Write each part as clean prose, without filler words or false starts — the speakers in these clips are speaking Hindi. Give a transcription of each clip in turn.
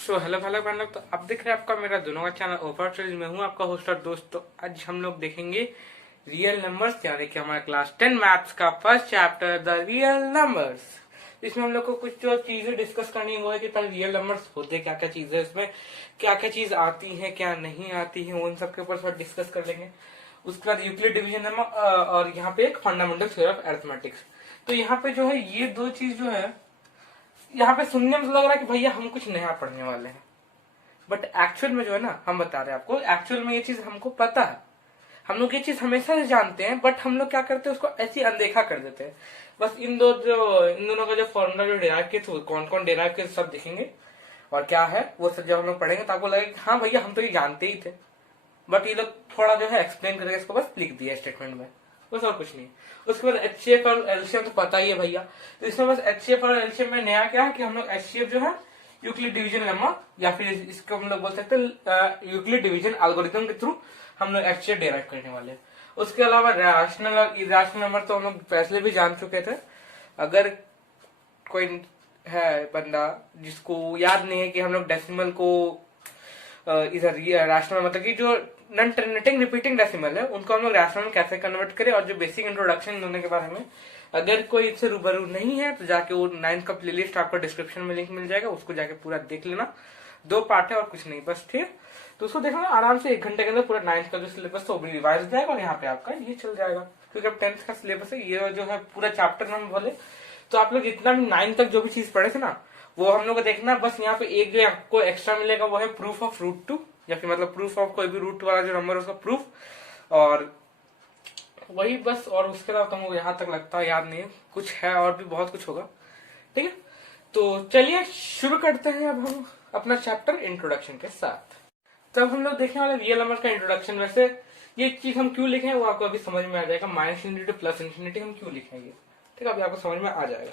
सो हेलो हेलो बहन लोग, तो आप देख रहे हैं आपका मेरा दोनों का चैनल ओवर स्टडीज में हूँ आपका होस्ट और दोस्त। तो आज हम लोग देखेंगे रियल नंबर्स, यानी कि हमारा क्लास 10 मैथ्स का first chapter the real numbers. इसमें हम लोग को कुछ जो चीजें डिस्कस करनी है वो है कि रियल नंबर्स होते क्या क्या चीजें, इसमें क्या क्या चीज आती है क्या नहीं आती है, उन सब के ऊपर थोड़ा डिस्कस कर लेंगे। उसके बाद यूक्लिड डिवीजन नंबर और यहाँ पे एक फंडामेंटल थ्योरी ऑफ अरिथमेटिक्स। तो यहाँ पे जो है ये दो चीज जो है, यहाँ पे सुनने में तो लग रहा है कि भैया हम कुछ नया पढ़ने वाले हैं, बट एक्चुअल में जो है ना, हम बता रहे हैं आपको, एक्चुअल में ये चीज हमको पता है। हम लोग ये चीज हमेशा से जानते हैं, बट हम लोग क्या करते हैं, उसको ऐसी अनदेखा कर देते हैं। बस इन दोनों का जो फॉर्मूला जो डेराइव के थ्रू कौन कौन डेराइव के सब दिखेंगे और क्या है वो सब जब हम लोग पढ़ेंगे तो आपको लगेगा कि हाँ भैया हम तो ये जानते ही थे, बट ये लोग थोड़ा जो है एक्सप्लेन करके इसको बस लिख दिया स्टेटमेंट में, बस और कुछ नहीं। उसके बाद एचसीएफ और एलसीएम तो पता ही है भैया। तो इसमें बस एचसीएफ और एलसीएम में नया क्या है कि हम लोग एचसीएफ जो है यूक्लिड डिवीजन लेमा, या फिर इसको हम लोग बोल सकते हैं यूक्लिड डिवीजन एल्गोरिथम के थ्रू हम लोग एचसीएफ डेराइव करने वाले हैं। उसके अलावा रैशनल और इरेशनल नंबर तो हम लोग पहले भी जान चुके थे। अगर कोई है बंदा जिसको याद नहीं है कि हम लोग डेसिमल को इधर रैशनल मतलब कि जो नॉन टर्मिनेटिंग रिपीटिंग डेसिमल है उनको हम लोग रैशनल में कैसे कन्वर्ट करें, और जो बेसिक इंट्रोडक्शन होने के बारे में अगर कोई इससे रूबरू नहीं है तो जाके वो 9th का प्लेलिस्ट आपको डिस्क्रिप्शन में लिंक मिल जाएगा, उसको जाके पूरा देख लेना। 2 पार्ट है और कुछ नहीं, बस ठीक है। तो उसको देखना आराम से 1 घंटे के अंदर पूरा 9th का जो सिलेबस है वो भी रिवाइज हो जाएगा और यहाँ पे आपका ये चल जाएगा, क्योंकि अब 10th का सिलेबस है ये जो है पूरा चैप्टर में बोले तो आप लोग जितना भी 9th तक जो भी चीज पढ़े थे ना वो हम लोग को देखना। बस यहाँ पे एक जो आपको एक्स्ट्रा मिलेगा वो है प्रूफ ऑफ रूट 2, या फिर मतलब प्रूफ ऑफ कोई भी रूट वाला जो नंबर है उसका प्रूफ, और वही बस। और उसके अलावा तुमको यहाँ तक लगता है याद नहीं है, कुछ है और भी बहुत कुछ होगा, ठीक है। तो चलिए शुरू करते हैं अब हम अपना चैप्टर इंट्रोडक्शन के साथ। तब हम लोग देखने वाले रियल नंबर का इंट्रोडक्शन। वैसे ये चीज हम क्यों लिखे हैं वो आपको अभी समझ में आ जाएगा, माइनस इंफिनिटी प्लस इंफिनिटी हम क्यों लिखेंगे, ठीक है, अभी आपको समझ में आ जाएगा,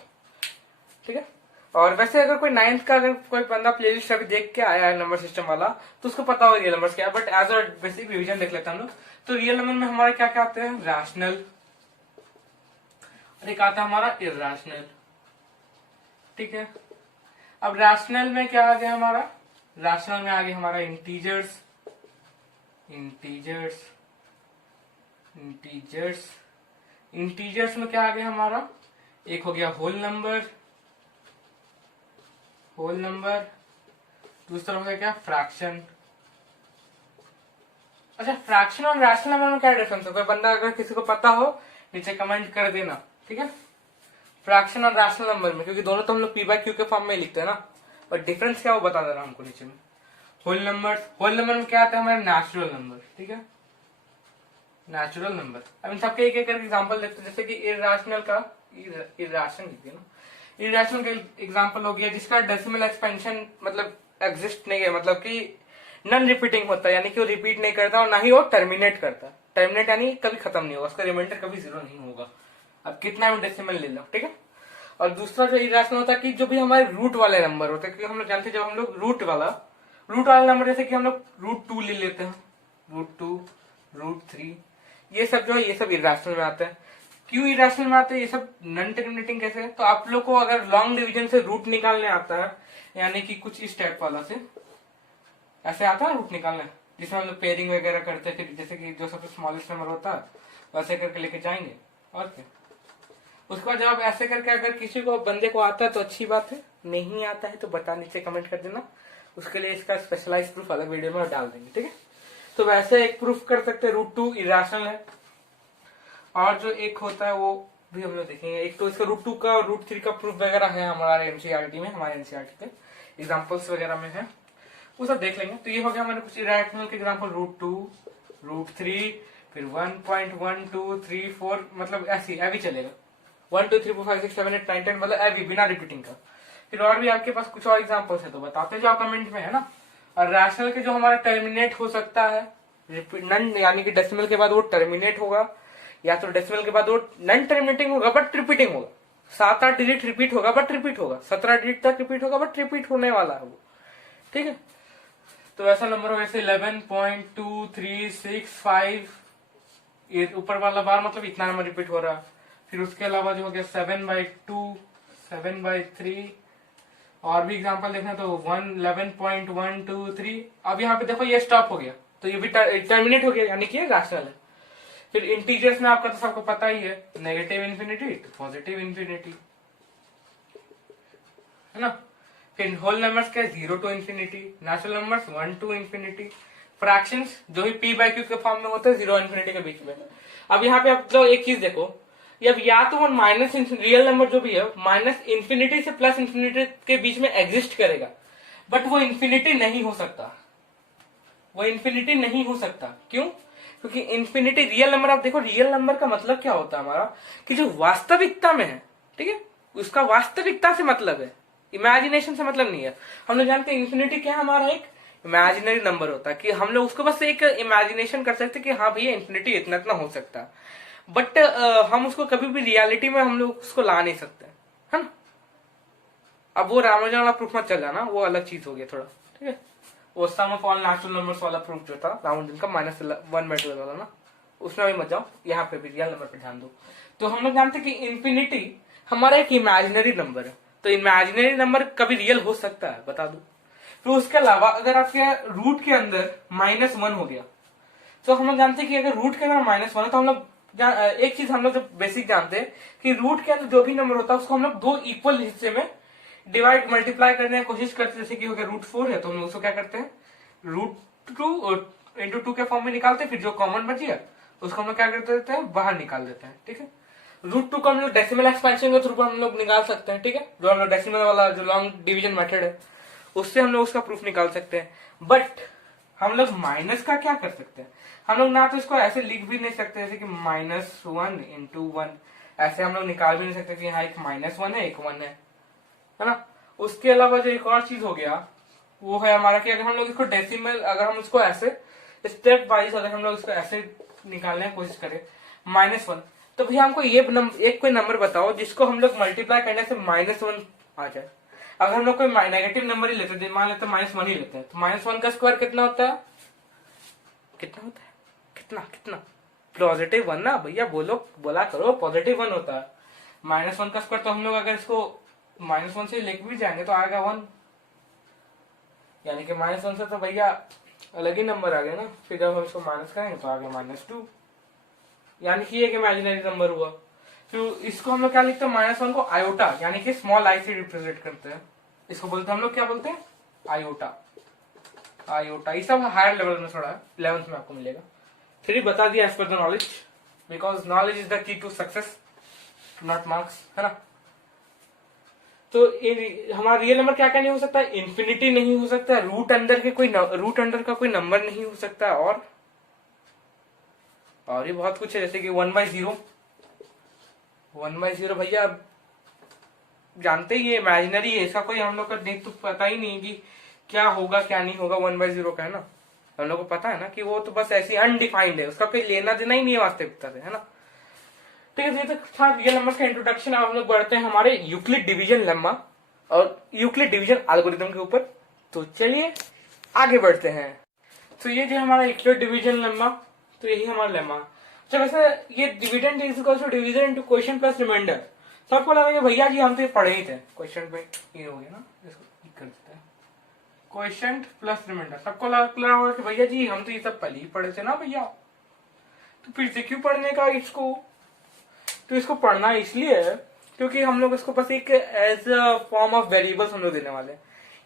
ठीक है। और वैसे अगर कोई 9th का अगर कोई बंदा प्लेलिस्ट अभी देख के आया है नंबर सिस्टम वाला तो उसको पता होगा रियल नंबर्स क्या है, but as a basic revision देख लेते हैं हम लोग। तो रियल नंबर में हमारे क्या क्या आते हैं, रैशनल, और एक आता है हमारा इर्रेशनल, ठीक है। अब रैशनल में क्या आ गया हमारा, रैशनल में आ गया हमारा इंटीजर्स, इंटीजर्स इंटीजर्स इंटीजर्स में क्या आ गया हमारा, एक हो गया होल नंबर, होल नंबर, दूसरा हो गया क्या, फ्रैक्शन। अच्छा, फ्रैक्शन और रैशनल नंबर में क्या डिफरेंस है, कोई बंदा अगर किसी को पता हो नीचे कमेंट कर देना, ठीक है। फ्रैक्शन और रैशनल नंबर में, क्योंकि दोनों तो हम लोग पी बाय क्यू के फॉर्म में लिखते हैं ना, बट डिफरेंस क्या वो बता देना हमको नीचे में। होल नंबर, होल नंबर में क्या आता है हमारा, नेचुरल नंबर, ठीक है, नेचुरल नंबर। अब इन सबके एक एक एग्जाम्पल देखते हैं, जैसे कि इरेशनल का इरेशनल लिखिए ना, इरेशनल का एग्जाम्पल हो गया जिसका डेसिमल एक्सपेंशन मतलब एग्जिस्ट नहीं है, मतलब कि नॉन रिपीटिंग होता है, यानी कि वो रिपीट नहीं करता और ना ही वो टर्मिनेट करता। टर्मिनेट यानी कभी खत्म नहीं होगा, उसका रिमाइंडर कभी 0 नहीं होगा, अब कितना भी डेसिमल ले लो, ठीक है। और दूसरा जो इरेशनल होता है कि जो भी हमारे रूट वाले नंबर होते हैं, क्योंकि हम लोग जानते हैं जब हम लोग रूट वाला नंबर, जैसे कि हम लोग √2 ले लेते हैं, √2, √3, ये सब जो है ये सब इरेशनल में आते हैं। क्यों इरेशनल में आते हैं ये सब, नॉन टर्मिनेटिंग कैसे है, तो आप लोग को अगर लॉन्ग डिवीजन से रूट निकालने आता है, यानी कि कुछ इस टाइप वाला से ऐसे आता है रूट निकालने, जिसमें हम लोग पेयरिंग वगैरह करते हैं, फिर जैसे कि जो सबसे स्मॉलेस्ट नंबर होता है वैसे करके लेके जाएंगे, और क्या। उसके बाद जब आप ऐसे करके अगर किसी को बंदे को आता है तो अच्छी बात है, नहीं आता है तो बता नीचे कमेंट कर देना, उसके लिए इसका स्पेशलाइज प्रूफ अलग वीडियो में डाल देंगे, ठीक है। तो वैसे एक प्रूफ कर सकते हैं, √2 इरेशनल है, और जो एक होता है वो भी हम लोग देखेंगे। एक तो इसका √2 का और √3 का प्रूफ वगैरह है हमारे एनसीईआरटी में, हमारे एनसीईआरटी पे एग्जाम्पल्स वगैरह में है, वो सब देख लेंगे। तो ये हो गया हमारे कुछ इरेशनल के एग्जाम्पल, √2, √3, फिर 1.1 2 3 4, मतलब ऐसे भी चलेगा, 1 2 3 4 5 6 7 8 9 10, मतलब भी बिना रिपीटिंग का। फिर और भी आपके पास कुछ और एग्जाम्पल्स है तो बताते जाओ कमेंट में, है ना। और रैशनल के जो हमारा टर्मिनेट हो सकता है, नन यानी कि डेसिमल के बाद वो टर्मिनेट होगा, या तो डेसिमल के बाद वो नन टर्मिनेटिंग होगा बट रिपीटिंग होगा, 7-8 डिजिट रिपीट होगा बट रिपीट होगा, 17 डिजिट तक रिपीट होगा बट रिपीट होने वाला है वो, ठीक है। तो ऐसा नंबर हो वैसे 11.2365, ये ऊपर वाला बार मतलब इतना नंबर रिपीट हो रहा है। फिर उसके अलावा जो हो गया 7/2, 7/3, और भी एग्जांपल देखना तो 111.123। अब यहाँ पे देखो ये स्टॉप हो गया, तो ये भी टर्मिनेट हो गया, यानी कि ये रैशनल है। फिर इंटीजर्स में आपका तो सबको पता ही है, negative infinity to positive infinity, है ना। फिर होल नंबर्स क्या, 0 to infinity, natural numbers 1 to infinity, fractions जो भी p बाई क्यू के फॉर्म में होते हैं 0 इन्फिनिटी के बीच में। अब यहाँ पे आप लोग एक चीज देखो, अब या तो वो माइनस रियल नंबर जो भी है माइनस इन्फिनिटी से प्लस इन्फिनिटी के बीच में एग्जिस्ट करेगा, बट वो इन्फिनिटी नहीं हो सकता, वो इन्फिनिटी नहीं हो सकता। क्यों? क्योंकि इन्फिनिटी रियल नंबर, आप देखो रियल नंबर का मतलब क्या होता है हमारा, कि जो वास्तविकता में है, ठीक है, उसका वास्तविकता से मतलब है, इमेजिनेशन से मतलब नहीं है। हम लोग जानते हैं इन्फिनिटी क्या है, हमारा एक इमेजिनरी नंबर होता है, कि हम लोग उसको बस एक इमेजिनेशन कर सकते कि हाँ भैया इन्फिनिटी इतना इतना हो सकता है, बट हम उसको कभी भी रियलिटी में हम लोग उसको ला नहीं सकते, है ना। अब वो रामानुजन वाला प्रूफ मत चल जाना, वो अलग चीज हो गया थोड़ा, ठीक है। वो सम ऑफ ऑल नेचुरल नंबर्स वाला प्रूफ जो था रामानुजन का -1/12 वाला ना, उसमें भी मत जाओ, यहाँ पे भी रियल नंबर पे ध्यान दो। तो हम लोग जानते कि इन्फिनिटी हमारा एक इमेजिनरी नंबर है, तो इमेजिनरी नंबर कभी रियल हो सकता है, बता दो। फिर उसके अलावा अगर आपके रूट के अंदर -1 हो गया, तो हम लोग जानते हैं कि अगर रूट के अंदर -1 है, तो हम लोग एक चीज हम लोग जो बेसिक जानते हैं कि रूट के अंदर जो भी नंबर होता है उसको हम लोग 2 इक्वल हिस्से में डिवाइड मल्टीप्लाई करने की कोशिश करते हैं। जैसे कि अगर √4 है तो हम लोग उसको क्या करते हैं, √2 × 2 के फॉर्म में निकालते हैं, फिर जो कॉमन बच गया उसको हम लोग क्या करते देते हैं, बाहर निकाल देते हैं, ठीक है। √2 को हम लोग डेसिमल एक्सपेंशन के थ्रू हम लोग निकाल सकते हैं, ठीक है, जो हम लोग डेसिमल वाला जो लॉन्ग डिवीजन मेथड है उससे हम लोग उसका प्रूफ निकाल सकते हैं। बट हम लोग माइनस का क्या कर सकते हैं, हम लोग ना तो इसको ऐसे लिख भी नहीं सकते जैसे कि -1 × 1, ऐसे हम लोग निकाल भी नहीं सकते कि हाँ एक -1 है एक 1 है ना। उसके अलावा जो एक और चीज हो गया वो है हमारा कि अगर हम लोग इसको डेसिमल, अगर हम इसको ऐसे स्टेप वाइज अगर हम लोग इसको ऐसे निकालने की कोशिश करें -1, तो भैया हमको ये एक कोई नंबर बताओ जिसको हम लोग मल्टीप्लाई करने से -1 आ जाए। अगर हम लोग कोई नेगेटिव नंबर ही लेते हैं, मान लेते हैं -1 ही लेते हैं, तो -1 का स्क्वायर कितना होता है, कितना होता है, कितना +1 ना भैया, बोला करो, +1 होता है। -1 का स्क्वायर तो हम लोग अगर इसको -1 से लिख भी जाएंगे तो आएगा 1, यानी कि -1 से तो भैया अलग ही नंबर आ गया ना। फिर जब हम इसको माइनस करेंगे तो आ गया -2, यानी कि एक इमेजिनरी नंबर हुआ। तो इसको हम लोग क्या लिखते हैं, -1 को आयोटा यानी कि स्मॉल आई से रिप्रेजेंट करते हैं, इसको बोलते हैं हम लोग क्या बोलते हैं, आयोटा। ये सब हायर लेवल में थोड़ा 11th में आपको मिलेगा। फिर बता दिया as per the knowledge, because knowledge is the key to success, not marks, है ना। तो हमारा रियल नंबर क्या क्या नहीं हो सकता, इन्फिनिटी नहीं हो सकता, रूट अंडर का कोई नंबर नहीं हो सकता, और ये बहुत कुछ है, जैसे कि 1/0 भैया जानते ही है, इमेजिनरी है, इसका कोई हम लोग का देख तो पता ही नहीं कि क्या होगा क्या नहीं होगा 1/0 का, है ना। हम लोग को पता है ना कि वो तो बस ऐसी अनडिफाइंड है, उसका कोई लेना देना ही नहीं है वास्तविकता से, है ना। ठीक है, ये तो था रियल नंबर्स का इंट्रोडक्शन। अब हम लोग बढ़ते हैं हमारे यूक्लिड डिवीजन लेम्मा और यूक्लिड डिवीजन एल्गोरिथम के ऊपर। तो चलिए आगे बढ़ते हैं। तो ये जो हमारा यूक्लिड डिवीजन लेम्मा, तो यही हमारा लेम्मा। तो वैसे ये dividend is equal to division into question plus remainder. सबको लगेगा भैया जी हम तो ये पढ़े ही थे क्वेश्चन पे, ये हो गया ना, इसको कर देते हैं क्वेश्चन प्लस रिमाइंडर। सबको लगा होगा कि भैया जी हम तो ये सब पहले ही पढ़े थे ना भैया, तो फिर से क्यों पढ़ने का इसको। तो इसको पढ़ना इसलिए है क्योंकि हम लोग इसको बस एक as a form of variables हम लोग देने वाले हैं।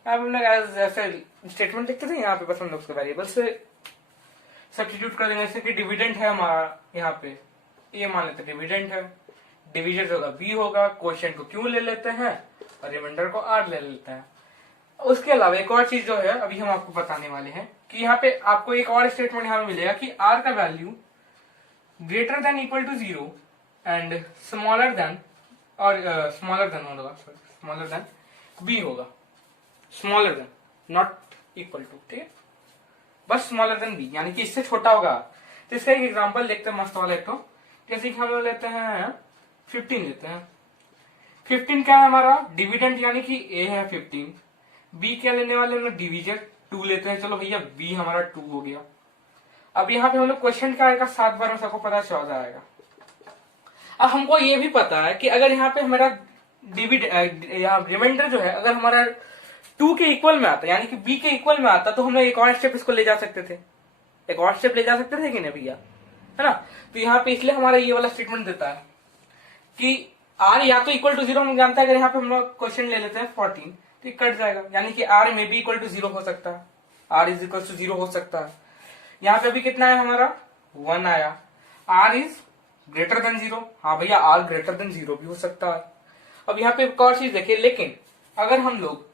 यहाँ पे हम लोग एज ऐसे स्टेटमेंट लिखते थे, यहाँ पे बस हम लोग उसको वेरिएबल से सब्स्टिट्यूट कर देंगे। जैसे कि डिविडेंड है हमारा, यहाँ पे ये मान लेते हैं डिविडेंड है, डिविजन होगा बी होगा, क्वेश्चन को क्यों ले लेते हैं और रिमाइंडर को आर ले लेते हैं। उसके अलावा एक और चीज जो है अभी हम आपको बताने वाले हैं कि यहाँ पे आपको एक और स्टेटमेंट यहाँ मिलेगा कि आर का value greater than equal to 0 and smaller than B होगा, smaller than not equal to, ठीक है, बस स्मॉलर देन बी, यानी कि इससे छोटा होगा। तो इसका एक एग्जांपल देखते हैं मस्त वाला एक तो, जैसे कि हम लोग लेते हैं 15 लेते हैं। 15 क्या है हमारा डिविडेंड, यानी कि ए है 15, बी क्या लेने वाले हम लोग डिविजन 2 लेते हैं। चलो भैया बी हमारा 2 हो गया। अब यहाँ पे हम लोग क्वेश्चन क्या आएगा 7 बार में सबको पता 14 आएगा। अब हमको ये भी पता है कि अगर यहाँ पे हमारा रिमाइंडर जो है अगर हमारा 2 के इक्वल में आता, यानी कि b के इक्वल में आता, तो हम लोग एक और स्टेप इसको ले जा सकते थे, एक और स्टेप ले जा सकते थे कि नहीं भैया, है ना। तो यहाँ पे इसलिए हमारा ये वाला स्टेटमेंट देता है कि r या तो इक्वल टू 0 हम जानते हैं। अगर यहाँ पे हम लोग क्वेश्चन ले लेते हैं 14, तो ये कट जाएगा, यानी कि r में भी इक्वल टू 0 हो सकता है, r इज इक्वल टू 0 हो सकता है। यहाँ पे अभी कितना है हमारा 1 आया, r इज ग्रेटर देन 0, हाँ भैया r ग्रेटर देन 0 भी हो सकता है। अब यहाँ पे एक और चीज देखिए, लेकिन अगर हम लोग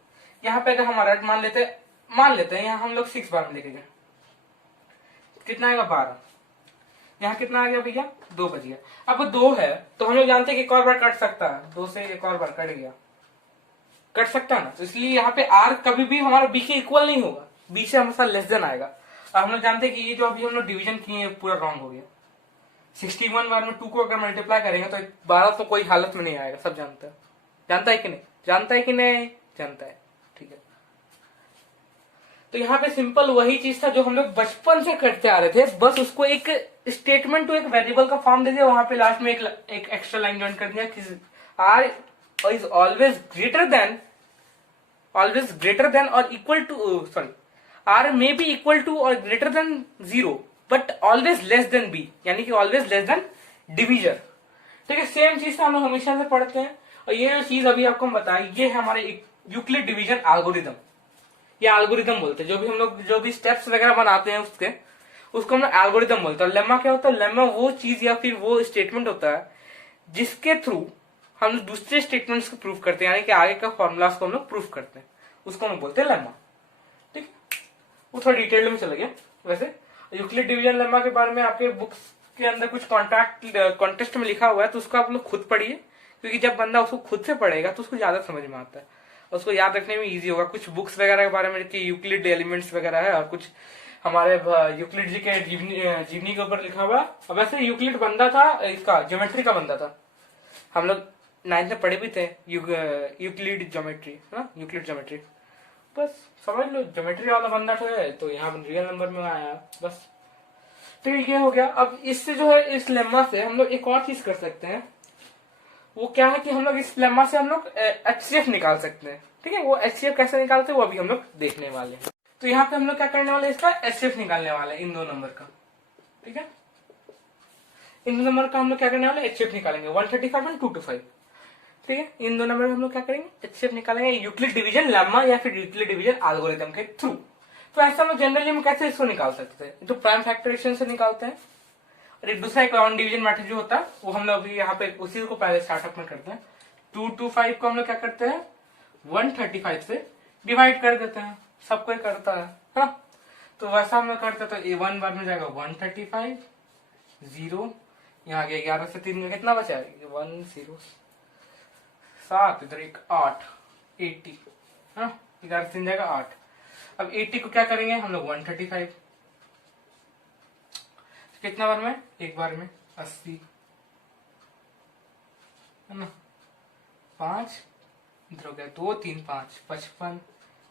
यहाँ पे अगर हमारा मान लेते हैं यहाँ हम लोग 6 बार में लेके गए, कितना आएगा 12, यहाँ कितना आ गया भैया 2 बच गया। अब 2 है तो हम लोग जानते हैं कि एक और बार कट सकता है, 2 से एक और बार कट गया, कट सकता है ना। तो इसलिए यहाँ पे r कभी भी हमारा b के इक्वल नहीं होगा, b से हमेशा लेस देन आएगा। और हम लोग जानते हैं कि ये जो अभी हम लोग डिवीजन किए हैं पूरा रॉन्ग हो गया। 61 बार में 2 को अगर मल्टीप्लाई करेंगे तो 12 तो कोई हालत में नहीं आएगा, सब जानता है, जानता है कि नहीं, जानता है कि नहीं, जानता है, ठीक है। तो यहाँ पे सिंपल वही चीज था जो हम लोग बचपन से करते आ रहे थे, बस उसको एक स्टेटमेंट टू एक वेरिएबल का फॉर्म दे दिया, वहां पे लास्ट में एक एक्स्ट्रा लाइन ज्वाइन कर दिया कि r is always greater than और equal to, sorry, r may be equal to और greater than 0 but always less than b, यानी कि ऑलवेज लेस देन डिवीजर, ठीक है। सेम चीज हम लोग हमेशा से पढ़ते हैं। और ये जो चीज अभी आपको हम बताया, ये है हमारे यूक्लिड डिवीजन एल्गोरिदम, ये एल्गोरिदम बोलते हैं। जो भी हम लोग जो भी स्टेप्स वगैरह बनाते हैं उसको हम लोग एल्गोरिदम बोलते हैं। लेमा क्या होता है, लेमा वो चीज या फिर वो स्टेटमेंट होता है जिसके थ्रू हम लोग दूसरे स्टेटमेंट्स को प्रूव करते हैं, यानी कि आगे का फॉर्मूलाज को हम लोग प्रूव करते हैं, उसको हम बोलते हैं लेमा, ठीक है। वो थोड़ा डिटेल में चला गया। वैसे यूक्लिड डिवीजन लेमा के बारे में आपके बुक्स के अंदर कुछ कॉन्टेस्ट में लिखा हुआ है, तो उसको आप लोग खुद पढ़िए, क्योंकि जब बंदा उसको खुद से पढ़ेगा तो उसको ज्यादा समझ में आता है, उसको याद रखने में इजी होगा। कुछ बुक्स वगैरह के बारे में यूक्लिड एलिमेंट्स वगैरह है, और कुछ हमारे यूक्लिड जी के जीवनी के ऊपर लिखा हुआ। अब वैसे यूक्लिड बंदा था इसका ज्योमेट्री का बंदा था, हम लोग 9th में पढ़े भी थे यूक्लिड ज्योमेट्री, है ना, यूक्लिड ज्योमेट्री, बस समझ लो ज्योमेट्री वाला बंदा तो है, तो यहाँ रियल नंबर में आया बस। तो ये हो गया। अब इससे जो है इस लेम्मा से हम लोग एक और चीज कर सकते हैं, वो क्या है कि हम लोग इस लेम्मा से हम लोग HCF निकाल सकते हैं, ठीक है। वो HCF कैसे निकालते हैं वो अभी हम लोग देखने वाले हैं। तो यहाँ पे हम लोग क्या करने वाले हैं, इसका HCF निकालने वाले हैं इन 2 नंबर का, ठीक है। इन 2 नंबर का हम लोग क्या करने वाले HCF निकालेंगे, 135 और 225, ठीक है। इन 2 नंबर में हम लोग क्या करेंगे, HCF निकालेंगे यूक्लिड डिवीजन लेम्मा या फिर यूक्लिड डिवीजन एल्गोरिथम के थ्रू। तो ऐसा हम जनरली हम कैसे इसको निकाल सकते हैं, तो प्राइम फैक्टराइजेशन से निकालते हैं, और एक दूसरा एक राउंड डिवीजन मैट्रिक्स जो होता है वो हम लोग यहाँ पे उसी को पहले स्टार्टअप में करते हैं। 225 को हम लोग क्या करते हैं 135 से डिवाइड कर देते हैं, सब कोई करता है ना। तो वैसा हम लोग करते हैं, तो A1 बार में जाएगा 135, 0, यहाँ गया 11 से 3 में कितना बचा है 1 0 7, इधर एक 8, 80, हाँ 11 से 3 जाएगा 8। अब 80 को क्या करेंगे हम लोग 135, कितना बार में, एक बार में 80, है ना, 5, इधर हो गया 2 3 5 55,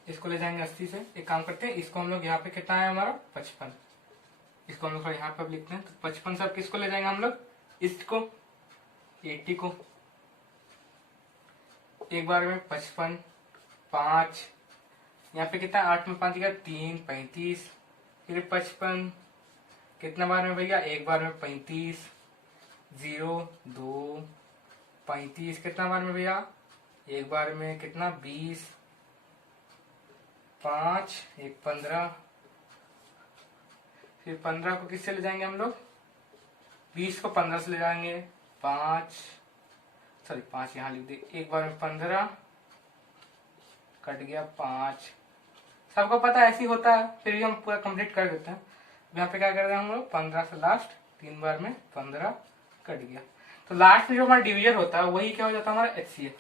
इसको ले जाएंगे 80 से। एक काम करते हैं, इसको हम लोग यहाँ पे कितना है हमारा 55, इसको हम लोग यहाँ पे अब लिखते हैं, तो 55 से किसको ले जाएंगे हम लोग, इसको 80 को, एक बार में 55 5, यहाँ पे कितना 8 में 5 गया 3 35, फिर 55, कितना बार में भैया, एक बार में 35, 0 2 35, कितना बार में भैया, एक बार में कितना 20, 5 1 15, फिर 15 को किससे ले जाएंगे हम लोग, 20 को 15 से ले जाएंगे 5 यहाँ लिख दे, एक बार में 15 कट गया 5, सबको पता है ऐसे ही होता है, फिर भी हम पूरा कंप्लीट कर देते हैं। यहाँ पे क्या कर रहे हैं हम लोग 15 से लास्ट 3 बार में 15 कट गया, तो लास्ट में जो हमारा डिवीजन होता है वही क्या हो जाता है हमारा HCF,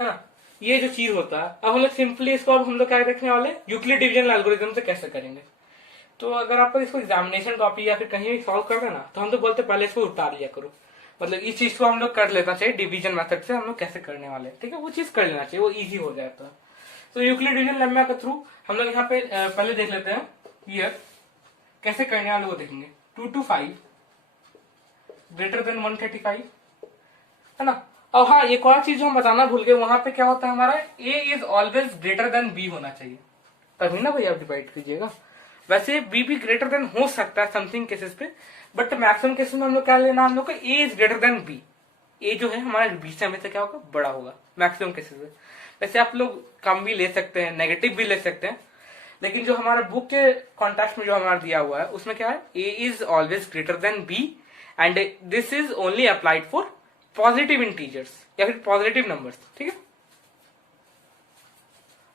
है ना। ये जो चीज होता है, अब हम लोग सिंपली इसको अब हम लोग क्या देखने वाले यूक्लिड डिवीजन एल्गोरिथम से कैसे करेंगे। तो अगर आप इसको एग्जामिनेशन कॉपी या फिर कहीं भी सॉल्व कर रहे ना, तो हम तो बोलते पहले इसको उतार लिया करो, मतलब इस चीज को हम लोग कर लेना चाहिए डिवीजन मेथड से हम लोग कैसे करने वाले, ठीक है, वो चीज कर लेना चाहिए, वो इजी हो जाता है। तो यूक्लिड डिवीजन लेम्मा के थ्रू हम लोग यहाँ पे पहले देख लेते हैं, हियर कैसे करने वाले वो देखेंगे। 225 ग्रेटर देन 135, है ना, और हाँ, एक और चीज जो हम बताना भूल गए, वहां पे क्या होता है हमारा, A is always greater than B होना चाहिए, तभी ना भैया आप डिवाइड कीजिएगा। वैसे बी भी ग्रेटर देन हो सकता है समथिंग केसेस पे, बट मैक्सिमम केसेस में हम लोग क्या लेना, हम लोग को ए इज ग्रेटर देन बी। ए जो है हमारा बी से हमेशा क्या होगा, बड़ा होगा मैक्सिमम केसेस में। वैसे आप लोग कम भी ले सकते हैं, नेगेटिव भी ले सकते हैं, लेकिन जो हमारा बुक के कॉन्टेक्स्ट में जो हमारा दिया हुआ है उसमें क्या है, A is always greater than B and this is only applied for positive integers या फिर पॉजिटिव नंबर्स, ठीक है।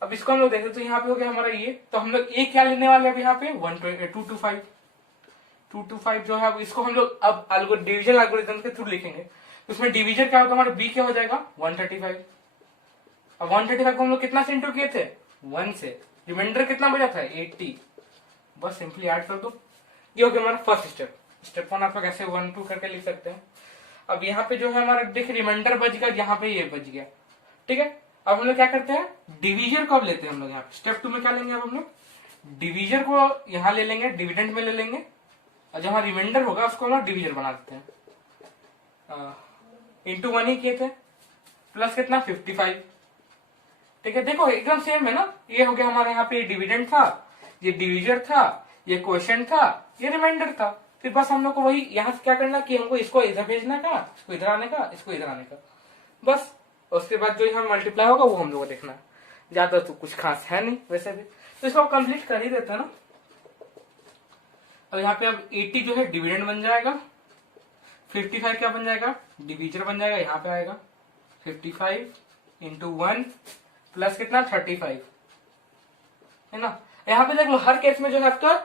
अब इसको हम लोग देखें तो यहाँ पे हो गया हमारा ये, तो हम लोग ए क्या लेने वाले हैं यहाँ पे 225 जो है, अब इसको हम लोग अब डिवीजन एल्गोरिथम के थ्रू लिखेंगे। उसमें डिवीजन क्या होगा हमारा, बी क्या हो जाएगा 135। अब 135 को हम लोग कितना से इंटू किए थे, 1 से, रिमाइंडर कितना बचा था 80, बस सिंपली ऐड कर दो। ये हो गया हमारा फर्स्ट स्टेप। स्टेप 1 आप लोग ऐसे 1 2 करके लिख सकते हैं। अब यहाँ पे जो है हमारा देखिए रिमाइंडर बच गया, यहाँ पे ये बच गया, ठीक है। अब हम लोग क्या करते हैं, डिवीजर को अब लेते हैं हम लोग यहाँ पे। स्टेप 2 में क्या लेंगे, अब हम लोग डिवीजर को यहाँ ले लेंगे, डिविडेंड में ले लेंगे, और जहां रिमाइंडर होगा उसको हम लोग डिवीजर बना देते हैं। इंटू 1 ही किए थे, प्लस कितना 55, ठीक है। देखो एकदम सेम है ना, ये हो गया हमारे यहाँ पे डिविडेंड था, ये डिवीजर था, ये क्वेश्चन था, ये रिमाइंडर था। फिर बस हम लोग को वही यहाँ से क्या करना कि हमको इसको इधर भेजना का, इसको इधर आने का, इसको इधर आने का, बस। उसके बाद जो यहाँ मल्टीप्लाई होगा वो हम लोग को देखना है, ज्यादा तो कुछ खास है नहीं वैसे भी, तो इसको कंप्लीट कर ही देते हैं ना। अब यहाँ पे अब 80 जो है डिविडेंड बन जाएगा, 55 क्या बन जाएगा, डिवीजर बन जाएगा, यहाँ पे आएगा 55 इंटू 1 प्लस कितना 35, है ना। यहाँ पे देख लो हर केस में जो है आपका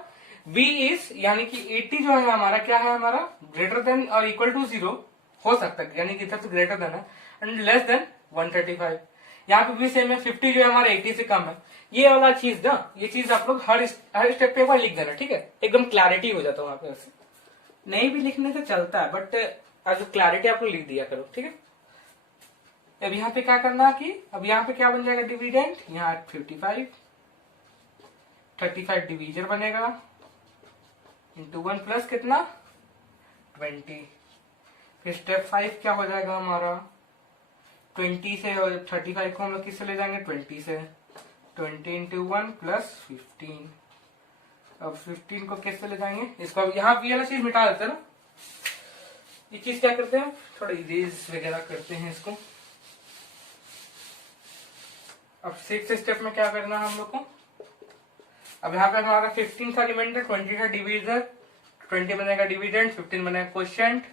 b इज यानी कि 80 जो है हमारा क्या है, हमारा ग्रेटर देन और इक्वल टू 0 हो सकता है, यानी कि इधर तो ग्रेटर देन है एंड लेस देन 135। यहाँ पे भी सेम है, 50 जो है हमारा 80 से कम है। ये वाला चीज ना, ये चीज आप लोग हर स्टेप पे एक बार लिख देना, ठीक है, एकदम क्लैरिटी हो जाता है वहां पे। वैसे नहीं भी लिखने से चलता है, बट आज क्लैरिटी आप लोग लिख दिया करो, ठीक है। अब यहाँ पे क्या करना कि अब यहाँ पे क्या बन जाएगा डिविडेंड, यहाँ 55, 35 डिवीजर बनेगा इंटू 1 प्लस कितना 20। फिर स्टेप 5 क्या हो जाएगा हमारा, 20 से और 35 को हम लोग किससे ले जाएंगे, 20 से, 20 इंटू 1 प्लस 15। अब 15 को किससे ले जाएंगे, इसको अब यहाँ ये वाला चीज मिटा देते हैं ना। ये चीज क्या करते हैं, थोड़ा इरेज वगैरह करते हैं इसको। अब 6 स्टेप में क्या करना है हम लोग को, अब यहाँ पे हमारा 15 था रिमाइंडर, 20 था डिवीजर, 20 बनेगा डिविडेंड, 15 बनेगा क्वोशिएंट,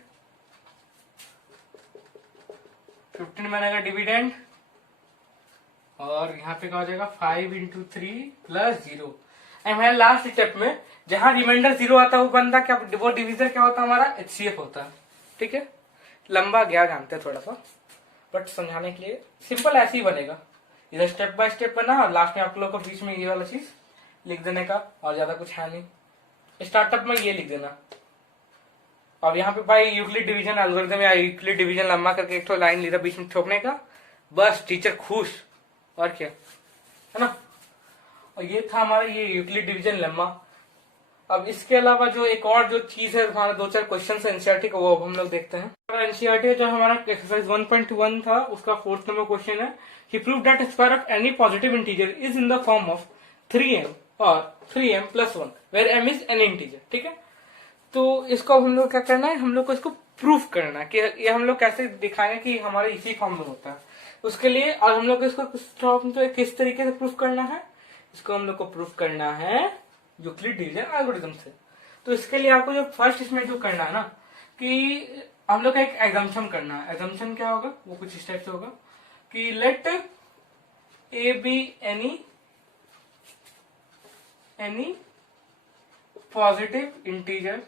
15 बनेगा डिविडेंड, और यहाँ पे क्या हो जाएगा 5 इंटू 3 प्लस 0। हमारे लास्ट स्टेप में जहां रिमाइंडर 0 आता है वो बंदा क्या, वो डिवीजर क्या होता है हमारा HCF होता है, ठीक है। लंबा गया जानते हैं थोड़ा सा, बट समझाने के लिए सिंपल ऐसे ही बनेगा। इधर स्टेप बाय स्टेप बना, और लास्ट में आप लोग को बीच में ये वाला चीज लिख देने का, और ज्यादा कुछ है नहीं। स्टार्टअप में ये लिख देना। अब यहाँ पे भाई यूक्लिड डिवीजन एल्गोरिथम या यूक्लिड डिवीजन लंबा करके एक तो लाइन लिखा बीच में ठोकने का, बस टीचर खुश, और क्या है ना। और ये था हमारा ये यूक्लिड डिवीजन लंबा। अब इसके अलावा जो एक और जो चीज है, हमारा 2-4 क्वेश्चन है एनसीईआरटी का, वो अब हम लोग देखते हैं। एनसीईआरटी जो हमारा एक्सरसाइज 1.1 था उसका 4th नंबर क्वेश्चन है कि prove that square of any positive integer is in the form of 3m और 3m plus 1 where m is an integer, ठीक है। तो इसको हम लोग क्या करना है, हम लोग को इसको प्रूफ करना है कि ये हम लोग कैसे दिखाएंगे कि हमारे इसी फॉर्म में होता है। उसके लिए और हम लोग इसको किस तरीके से प्रूफ करना है, इसको हम लोग को प्रूफ करना है यूक्लिड डिवीजन एल्गोरिथम से। तो इसके लिए आपको जो फर्स्ट इसमें जो करना है ना, कि हम लोग का एक एजम्पशन करना है। एजम्पशन क्या होगा, वो कुछ इस टाइप से होगा कि let a be any positive integer.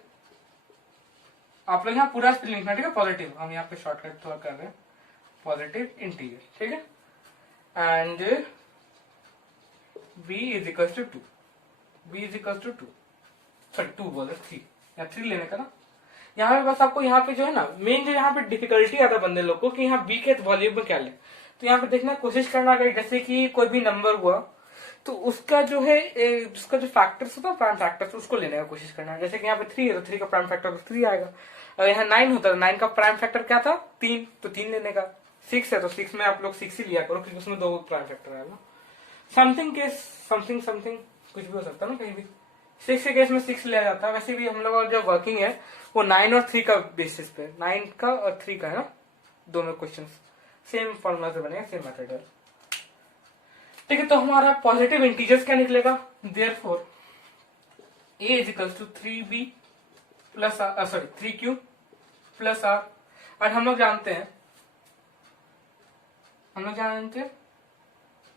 आप लोग यहाँ पूरा स्पेलिंग लिखना, ठीक है, पॉजिटिव, हम यहाँ पे शॉर्टकट थोड़ा कर रहे हैं, पॉजिटिव इंटीजर, ठीक है। And b is equal to 2, b is equal to 2, sorry 2 बोले 3 या 3 लेने का ना। यहाँ पे बस आपको यहाँ पे जो है ना मेन जो यहाँ पे डिफिकल्टी आता है बंदे लोग को कि यहाँ b के वॉल्यूम में क्या ले, तो यहाँ पे देखना कोशिश करना अगर जैसे कि कोई भी नंबर हुआ तो उसका जो है उसका जो फैक्टर्स होता है प्राइम फैक्टर्स, उसको लेने का कोशिश करना है। जैसे कि यहाँ पे 3 है तो 3 का प्राइम फैक्टर 3 आएगा। अगर यहाँ 9 होता है तो 9 का प्राइम फैक्टर क्या था 3, तो 3 लेने का, 6 है तो 6 में आप लोग 6 ही लिया करो, क्योंकि उसमें 2 प्राइम फैक्टर है ना। समथिंग केस समथिंग समथिंग कुछ भी हो सकता है ना, कहीं भी 6 के केस में 6 लिया जाता है। वैसे भी हम लोग जो वर्किंग है वो 9 और 3 का बेसिस पे, 9 का और 3 का है ना, दोनों क्वेश्चन सेम फॉर्मूला से बनेगा, सेम मेथड है। ठीक है, तो हमारा पॉजिटिव इंटीजर्स क्या निकलेगा, therefore a is equal to 3b plus sorry 3q plus r। और हम लोग जानते हैं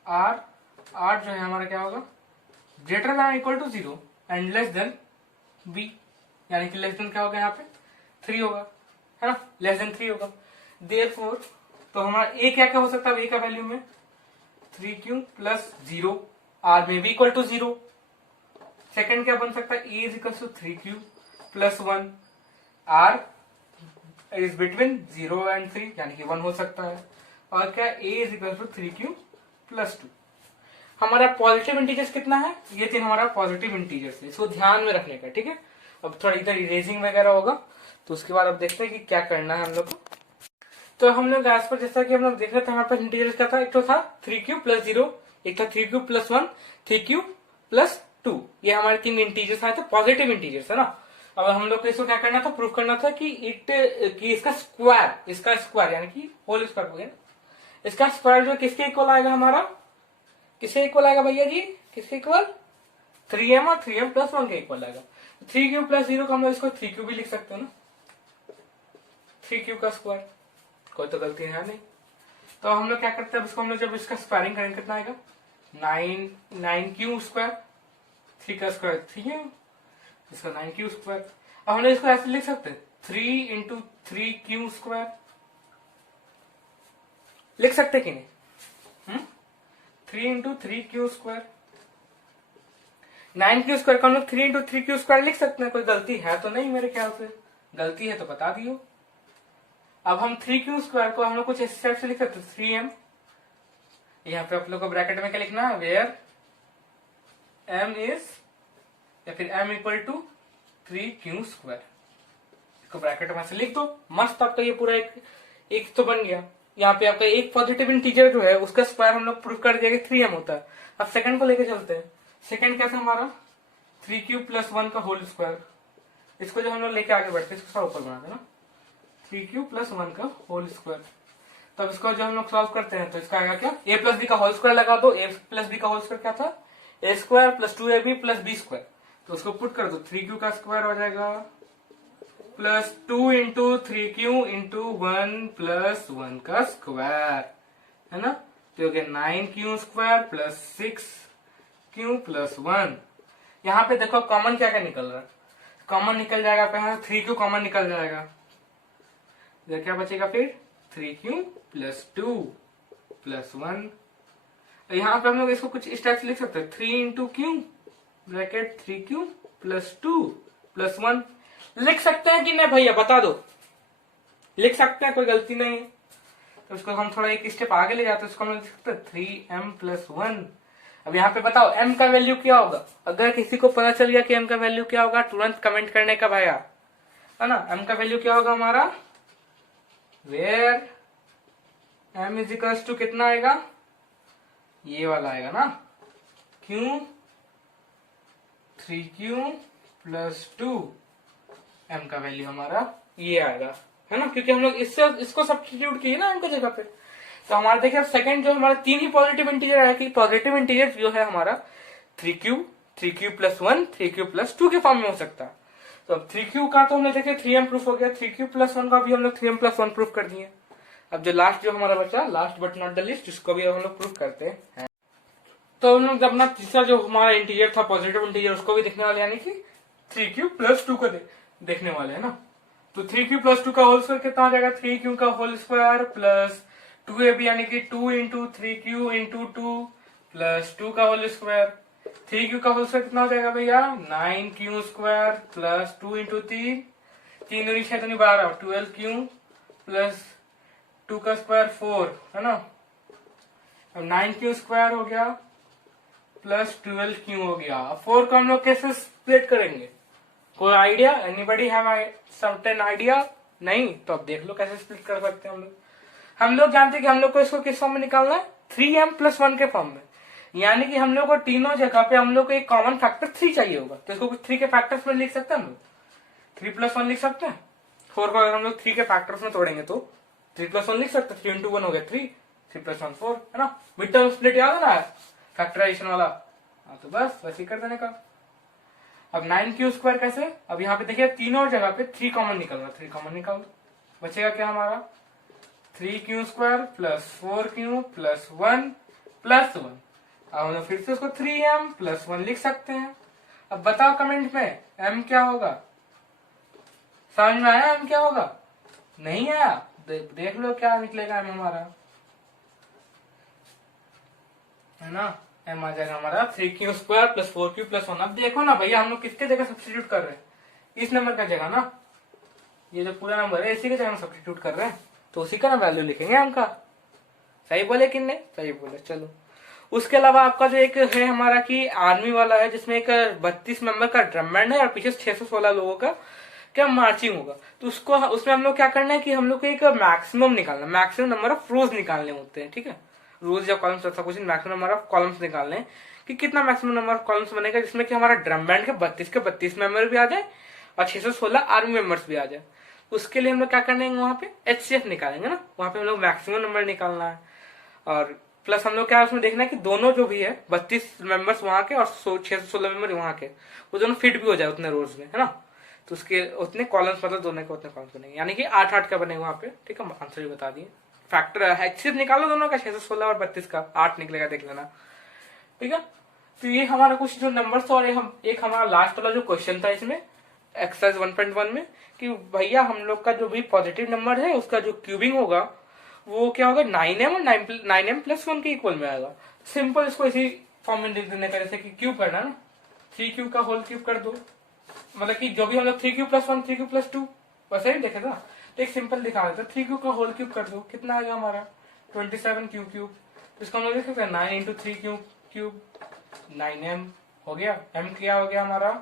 r जो है हमारा क्या होगा, greater than equal to 0 and less than b, यानी कि लेस देन क्या होगा यहाँ पे 3 होगा, है ना, लेस देन 3 होगा। देयरफॉर तो हमारा a क्या क्या हो सकता है, a का वैल्यू में 3q प्लस 0, r में भी इक्वल टू 0। सेकंड क्या बन सकता है, a is equal to 3q plus 1, r is between 0 and 3 यानी कि 1 हो सकता है। और क्या, a is equal to 3q plus 2। हमारा पॉजिटिव इंटीजर्स कितना है, ये 3 हमारा पॉजिटिव इंटीजर्स है, इसको ध्यान में रखने का। ठीक है, अब थोड़ा इधर इरेजिंग वगैरह होगा तो उसके बाद अब देखते हैं कि क्या करना है हम लोग को। तो हम लोग आज पर जैसा कि हम लोग देख रहे थे, हमारे पास इंटीजर्स क्या था, एक तो था 3q प्लस 0, एक था 3q प्लस 1, 3q प्लस 2। ये हमारे 3 इंटीजर्स आए थे, पॉजिटिव इंटीजर्स है ना। अब हम लोग को इसको क्या करना था, प्रूफ करना था कि इसका स्क्वायर यानी कि होल स्क्वायर हो गया, इसका स्क्वायर जो किसके इक्वल आएगा, हमारा किसके इक्वल आएगा भैया जी, किसके इक्वल, 3m और 3m प्लस 1 के इक्वल आएगा। 3q प्लस 0 का हम लोग इसको 3q भी लिख सकते हैं ना, 3q का स्क्वायर, कोई तो गलती है नहीं। तो हम लोग क्या करते हैं, इसको हम लोग जब इसका स्क्वायरिंग करेंगे कितना आएगा, 9q स्क्वायर, 3 का स्क्वायर 3q, इसका 9q स्क्वायर। अब हम लोग इसको ऐसे लिख सकते हैं 3 इंटू 3q स्क्वायर, लिख सकते कि नहीं, 3 into 3q square, 9q square का हम लोग 3 इंटू 3q स्क्वायर लिख सकते हैं। कोई गलती है तो नहीं, मेरे ख्याल से गलती है तो बता दियो। अब हम 3q स्क्वायर को हम लोग कुछ इस टाइप से लिख सकते 3m, यहाँ पे आप लोग को ब्रैकेट में क्या लिखना है, वेयर m इज, या फिर m equal to 3q square, इसको ब्रैकेट में से लिख दो, मस्त आपका ये पूरा एक तो बन गया। यहाँ पे आपका एक पॉजिटिव इंटीजर जो है उसका स्क्वायर हम लोग प्रूव कर दिया कि 3m होता है। अब सेकंड को लेके चलते हैं, सेकंड क्या था हमारा 3q प्लस 1 का होल स्क्वायर, इसको जो हम लोग लेके आगे बढ़ते हैं इसको ऊपर बनाते हैं ना, 3q प्लस 1 का होल स्क्वायर। तो इसको जो हम लोग सॉल्व करते हैं तो इसका आएगा क्या, a प्लस बी का होल स्क्वायर लगा दो, a प्लस बी का होल स्क्वायर क्या था, a square plus 2ab plus b square, तो उसको पुट कर दो, 3q का स्क्वायर हो जाएगा plus 2 into 3q into 1 plus 1 का स्क्वायर, है ना, तो हो गया 9q square plus 6q plus 1। यहाँ पे देखो कॉमन क्या क्या निकल रहा है, कॉमन निकल जाएगा, पहले 3q कॉमन निकल जाएगा, इधर क्या बचेगा फिर 3q प्लस 2 प्लस 1। यहाँ पे हम लोग इसको कुछ इस टाइप से लिख सकते हैं, 3 into Q bracket 3q plus 2 plus 1, लिख सकते हैं कि नहीं भैया, बता दो, लिख सकते हैं, कोई गलती नहीं है। तो इसको हम थोड़ा एक स्टेप आगे ले जाते हैं, इसको हम लिख सकते हैं 3m प्लस 1। अब यहाँ पे बताओ m का वैल्यू क्या होगा, अगर किसी को पता चल गया कि m का वैल्यू क्या होगा, तुरंत कमेंट करने का भैया, है ना। m का वैल्यू क्या होगा हमारा, where m is equals to कितना आएगा, ये वाला आएगा ना, q 3q प्लस 2, m का वैल्यू हमारा ये आएगा, है ना, क्योंकि हम लोग इसको सब्स्टिट्यूट किए ना m की जगह पे। तो हमारा देखिए सेकंड जो हमारा 3 ही पॉजिटिव इंटीजर है, कि पॉजिटिव इंटीजर जो है हमारा 3q प्लस 1 3q प्लस 2 के फॉर्म में हो सकता है। तो अब 3q का तो हमने देखे 3m प्रूफ हो गया, 3q प्लस 1 का भी हम लोग 3m प्लस 1 प्रूफ कर दिए। अब जो लास्ट जो हमारा बचा, last but not the list, जिसको भी हम लोग प्रूफ करते हैं। तो हम लोग अपना तीसरा जो हमारा इंटीजर था पॉजिटिव इंटीजर, उसको भी देखने वाले, यानी कि 3q प्लस 2 को देखने वाले है ना। तो 3q प्लस 2 का होल स्क्वायर कितना आ जाएगा, 3q का होल स्क्वायर प्लस 2ab यानी कि 2 इंटू 3q इंटू 2 प्लस 2 का होल स्क्वायर, 3q का होल स्क्वायर कितना हो जाएगा भैया, 9q स्क्वायर प्लस 2 इंटू 3 दूनी 6 दूनी 12, 12q प्लस 2 का स्क्वायर 4, है ना। अब 9q स्क्वायर हो गया प्लस 12q हो गया। अब 4 को हम लोग कैसे स्प्लिट करेंगे, कोई idea, anybody have certain idea, नहीं तो अब देख लो कैसे स्प्लिट कर सकते हैं हम लोग। हम लोग जानते हैं कि हम लोग को इसको किस फॉर्म में निकालना है, 3m+1 के फॉर्म में। यानी कि हम लोग को तीनों जगह पे हम लोग को एक कॉमन फैक्टर 3 चाहिए होगा, तो इसको 3 के फैक्टर्स में लिख सकते हैं हम लोग, 3+1 लिख सकते हैं। 4 को अगर हम लोग 3 के फैक्टर्स में तोड़ेंगे तो 3+1 लिख सकते हैं, 3 into 1 हो गया 3, 3+1 4, है ना। मिड टर्म स्प्लिट याद है ना फैक्टराइजेशन वाला, हाँ तो बस वैसे कर देने का। अब 9q² कैसे, अब यहाँ पे देखिए तीनों जगह पे 3 कॉमन निकल रहा, 3 कॉमन निकाल दो, बचेगा क्या हमारा 3q² + 4q + 1 + 1। अब हम लोग फिर से उसको 3m+1 लिख सकते हैं। अब बताओ कमेंट में m क्या होगा, समझ में आया m क्या होगा, नहीं आया देख लो क्या निकलेगा m हमारा, है ना। m आ जाएगा हमारा 3q² + 4q + 1। अब देखो ना भैया हम लोग किसके जगह सब्स्टिट्यूट कर रहे हैं, इस नंबर का जगह ना, ये जो पूरा नंबर है इसी के जगह हम सब्स्टिट्यूट कर रहे हैं, तो उसी का ना वैल्यू लिखेंगे हम का। सही बोले कि नहीं, सही बोले। चलो उसके अलावा आपका जो एक है हमारा कि आर्मी वाला है, जिसमें एक 32 मेंबर का ड्रम बैंड है और पीछे 616 लोगों का क्या मार्चिंग होगा, तो उसको उसमें हम लोग क्या करना है कि हम लोग को एक मैक्सिमम निकालना, मैक्सिमम नंबर ऑफ रोज निकालने होते हैं, ठीक है। रोज या कॉलम्स ऐसा कुछ, मैक्सिमम नंबर ऑफ कॉलम्स निकालने हैं कि कितना मैक्सिमम नंबर ऑफ कॉलम्स बनेगा जिसमें कि हमारा ड्रम बैंड के 32 मेंबर भी आ जाए और 616 आर्मी मेंबर्स भी आ जाए। उसके लिए हम लोग क्या करने वहां पे HCF निकालेंगे ना, वहां पे हम लोग मैक्सिमम नंबर निकालना है। और प्लस हम लोग क्या उसमें देखना है कि दोनों जो भी है 32 मेंबर्स वहां के और 616 मेंबर वहां के, वो दोनों फिट भी हो जाए उतने रोज में, है ना। तो उसके उतने कॉलम्स, मतलब दोनों के उतने कॉलम्स बनेंगे, यानी कि 8-8 का बनेगा वहां पे, ठीक है। आंसर भी बता दिए, फैक्टर HCF निकालो दोनों का, 616 और 32 का 8 निकलेगा, देख लेना, ठीक है। तो ये हमारा कुछ जो नंबर्स, और एक हमारा लास्ट वाला जो क्वेश्चन था इसमें एक्सरसाइज 1.1 में कि भैया हम लोग का जो भी पॉजिटिव नंबर है उसका जो क्यूबिंग होगा वो क्या होगा 9m और 9m+1 के इक्वल में आएगा। सिंपल इसको इसी फॉर्म में लिख देने का, जैसे कि क्यूब करना ना, 3q का होल क्यूब कर दो, मतलब कि जो भी हम लोग 3q+1 3q+2 वैसे ही देखे था, तो एक सिंपल दिखा देते 3q का होल क्यूब कर दो, कितना आएगा हमारा 27q क्यूब। तो इसको हम लोग देख सकते हैं 9 × 3q क्यूब 9m हो गया, m क्या हो गया हमारा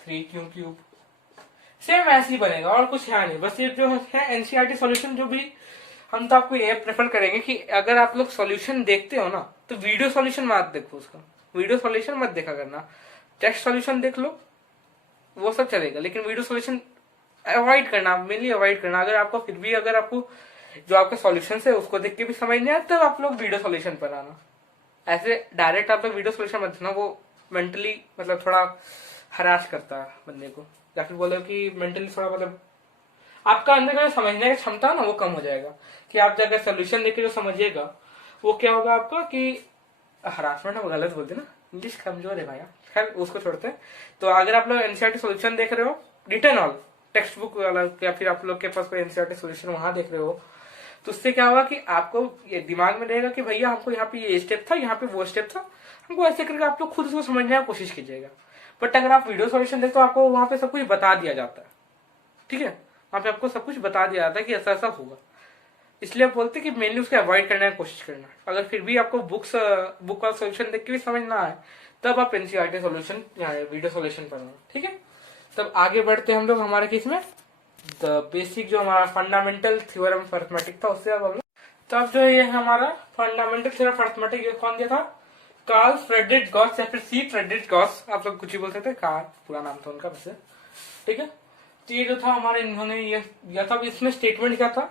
3q क्यूब। सेम ऐसे ही बनेगा और कुछ है नहीं, बस ये जो है एनसीईआरटी सॉल्यूशन, जो भी हम तो आपको ये प्रेफर करेंगे कि अगर आप लोग सॉल्यूशन देखते हो ना तो वीडियो सॉल्यूशन मत देखो, उसका वीडियो सॉल्यूशन मत देखा करना, टेक्स्ट सॉल्यूशन देख लो वो सब चलेगा, लेकिन वीडियो सॉल्यूशन अवॉइड करना, मेनली अवॉइड करना। अगर आपको फिर भी अगर आपको जो आपका सॉल्यूशन है उसको देख के भी समझ नहीं आता, तब आप लोग वीडियो सॉल्यूशन पर आना। ऐसे डायरेक्ट आप लोग वीडियो सॉल्यूशन मत देना, वो मेंटली मतलब थोड़ा हरास करता है बंदे को, या फिर बोलो कि मेंटली थोड़ा मतलब आपका अंदर का समझने की क्षमता ना वो कम हो जाएगा, कि आप अगर सोल्यूशन देखे जो समझिएगा वो क्या होगा आपका कि हरासमेंट हम गलत बोलते ना, इंग्लिश कमजोर है भैया, खैर उसको छोड़ते हैं। तो अगर आप लोग एनसीईआरटी सॉल्यूशन देख रहे हो रिटर्न ऑल टेक्स्ट बुक वाला, या फिर आप लोग के पास कोई एनसीईआरटी सॉल्यूशन वहां देख रहे हो, तो उससे क्या होगा कि आपको ये दिमाग में रहेगा कि भैया हमको यहाँ पे ये स्टेप था, यहाँ पे वो स्टेप था, हमको ऐसे करके आप लोग खुद उसको समझने की कोशिश कीजिएगा। बट अगर आप वीडियो सॉल्यूशन देखते हो आपको वहां पे सब कुछ बता दिया जाता है, ठीक है, वहां पे आपको सब कुछ बता दिया जाता है कि ऐसा ऐसा होगा, इसलिए आप बोलते कि मेनली उसको अवॉइड करने की कोशिश करना। अगर फिर भी आपको बुक का सॉल्यूशन देख के भी समझ ना आए तब आप एनसीईआरटी सॉल्यूशन या वीडियो सॉल्यूशन पढ़ना, ठीक है। तब आगे बढ़ते हम लोग हमारे केस में द बेसिक जो हमारा फंडामेंटल थ्योरम ऑफ अरिथमेटिक था उससे अब हम लोग, तब जो ये हमारा फंडामेंटल थ्योरम ऑफ अरिथमेटिक ये कौन दिया था, कार्ल फ्रेडरिक गॉस या फिर सी फ्रेडरिक गॉस, आप लोग कुछ ही बोल सकते हैं, कार्ल पूरा नाम था उनका वैसे, ठीक है। तो ये जो था हमारे इन्होंने ये दिया था, इसमें स्टेटमेंट क्या था,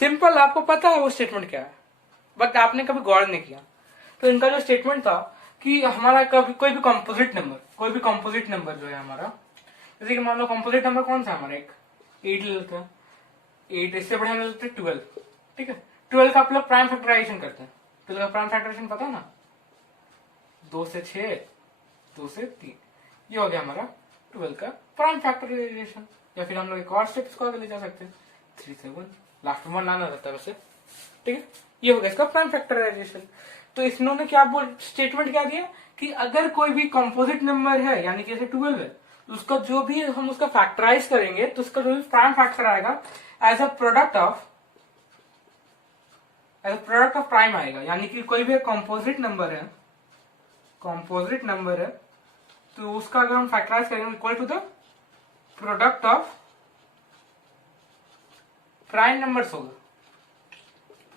सिंपल आपको पता है वो स्टेटमेंट क्या है, बट आपने कभी गौर नहीं किया। तो इनका जो स्टेटमेंट था कि हमारा कभी कोई भी कंपोजिट नंबर जो है हमारा, जैसे कि मान लो कंपोजिट नंबर कौन सा हमारा एक 8 ले लेते हैं, 8 इससे बढ़िया ले लेते हैं 12, ठीक है। 12 का आप लोग प्राइम फैक्टराइजेशन करते हैं, 12 का प्राइम फैक्टराइजेशन पता है ना, 2 से 6 2 से 3, ये हो गया हमारा 12 का प्राइम फैक्टराइजेशन। या फिर हम लोग एक और स्टेप इसको आगे ले जा सकते हैं 3 से 1, लास्ट में लाना रहता है वैसे, ठीक है। ये हो गया इसका प्राइम फैक्टराइजेशन। तो इन्होंने क्या स्टेटमेंट क्या दिया कि अगर कोई भी कंपोजिट नंबर है यानी कि जैसे 12 है, उसका जो भी हम उसका फैक्टराइज करेंगे तो उसका जो भी प्राइम फैक्टर आएगा as a product of prime आएगा, यानी कि कोई भी कंपोजिट नंबर है तो उसका अगर हम फैक्टराइज करेंगे equal to the product of prime numbers होगा,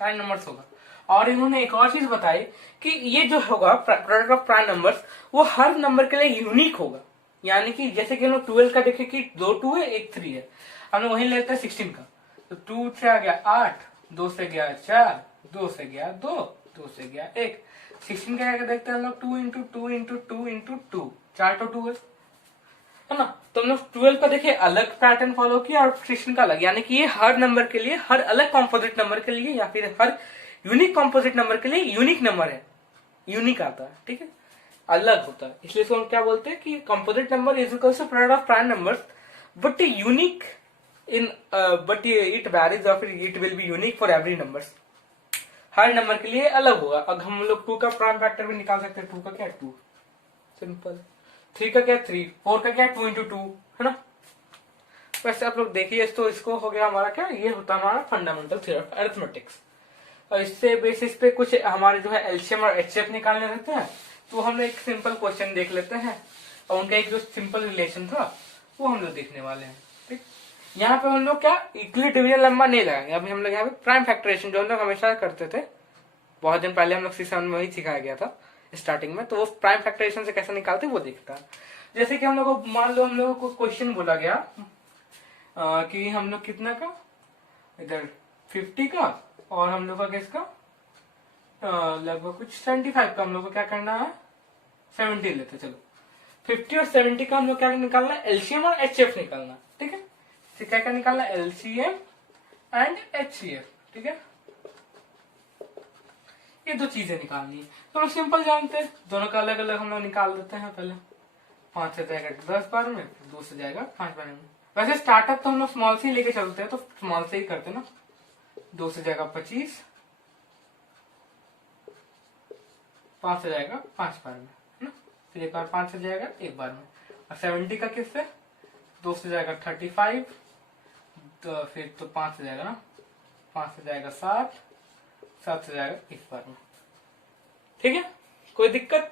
प्राइम नंबर्स होगा। और इन्होंने एक और चीज बताई कि ये जो होगा प्रोडक्ट ऑफ प्राइम नंबर्स वो हर नंबर के लिए यूनिक होगा। यानी कि जैसे कि हम लोग 12 का देखें कि 2 2 है 1 3 है, हम लोग वही लेते हैं 16 का, तो 2 से आ गया 8, 2 से गया 4, 2 से गया 2, 2 से गया 1। 16 का क्या देखते हैं हम लोग 2 इंटू 2 इंटू 2 इंटू 2, 4 तो 2 है ना। तो हम लोग 12 का देखिए अलग पैटर्न फॉलो किया और 16 का अलग, यानी कि ये हर नंबर के लिए, हर अलग कॉम्पोजिट नंबर के लिए या फिर हर यूनिक कॉम्पोजिट नंबर के लिए यूनिक नंबर है, यूनिक आता है, ठीक है, अलग होता है। इसलिए इसको हम क्या बोलते हैं कि composite number is equal to product of prime numbers but unique in but it varies और it will be unique for every numbers, हर नंबर के लिए अलग होगा। अब हम लोग 2 का प्राइम फैक्टर भी निकाल सकते हैं। 2 का क्या है 2, सिंपल। 3 का क्या 3, 4 का क्या 2 इंटू 2, है ना। वैसे आप लोग देखिए तो इसको हो गया हमारा क्या, ये होता है हमारा फंडामेंटल थ्योरी ऑफ अरिथमेटिक्स। और इससे बेसिस पे कुछ हमारे जो है एलसीएम और एचसीएफ निकालने रहते हैं, तो हम लोग एक सिंपल क्वेश्चन देख लेते हैं और उनका एक जो सिंपल रिलेशन था वो हम लोग देखने वाले हैं। ठीक, यहाँ पे हम लोग क्या इक्वली डिविजन नंबर नहीं लगाएंगे, अभी हम लोग यहाँ पे प्राइम फैक्टरेशन जो हम लोग हमेशा करते थे, बहुत दिन पहले हम लोग C7 में ही सिखाया गया था स्टार्टिंग में, तो वो प्राइम फैक्टरेशन से कैसे निकालते वो देखता है। जैसे कि हम लोग को मान लो हम लोगों को क्वेश्चन बोला गया कि हम लोग कितना का इधर 50 का और हम लोग का किसका लगभग कुछ 75 का हम लोग को क्या करना है 70 लेते, चलो 50 और 70 का हम लोग क्या निकालना है एलसीएम और एचसीएफ निकालना, ठीक है। तो क्या क्या निकालना है एलसीएम एंड एचसीएफ, ठीक है, ये दो चीजें निकालनी है। तो हम सिंपल जानते हैं, दोनों का अलग अलग हम लोग निकाल देते हैं। पहले 5 से जाएगा 10 बार में, 2 से जाएगा 5 बार में। वैसे स्टार्टअप तो हम लोग स्मॉल से ही लेके चलते हैं, तो स्मॉल से ही करते हैं ना। 2 से जाएगा 25, 5 से जाएगा 5 बार में, है ना। फिर एक बार 5 से जाएगा एक बार में। और 70 का किससे 2 से जाएगा 35, तो फिर तो 5 से जाएगा ना, 5 से जाएगा 7, 7 से जाएगा एक बार में, ठीक है। कोई दिक्कत,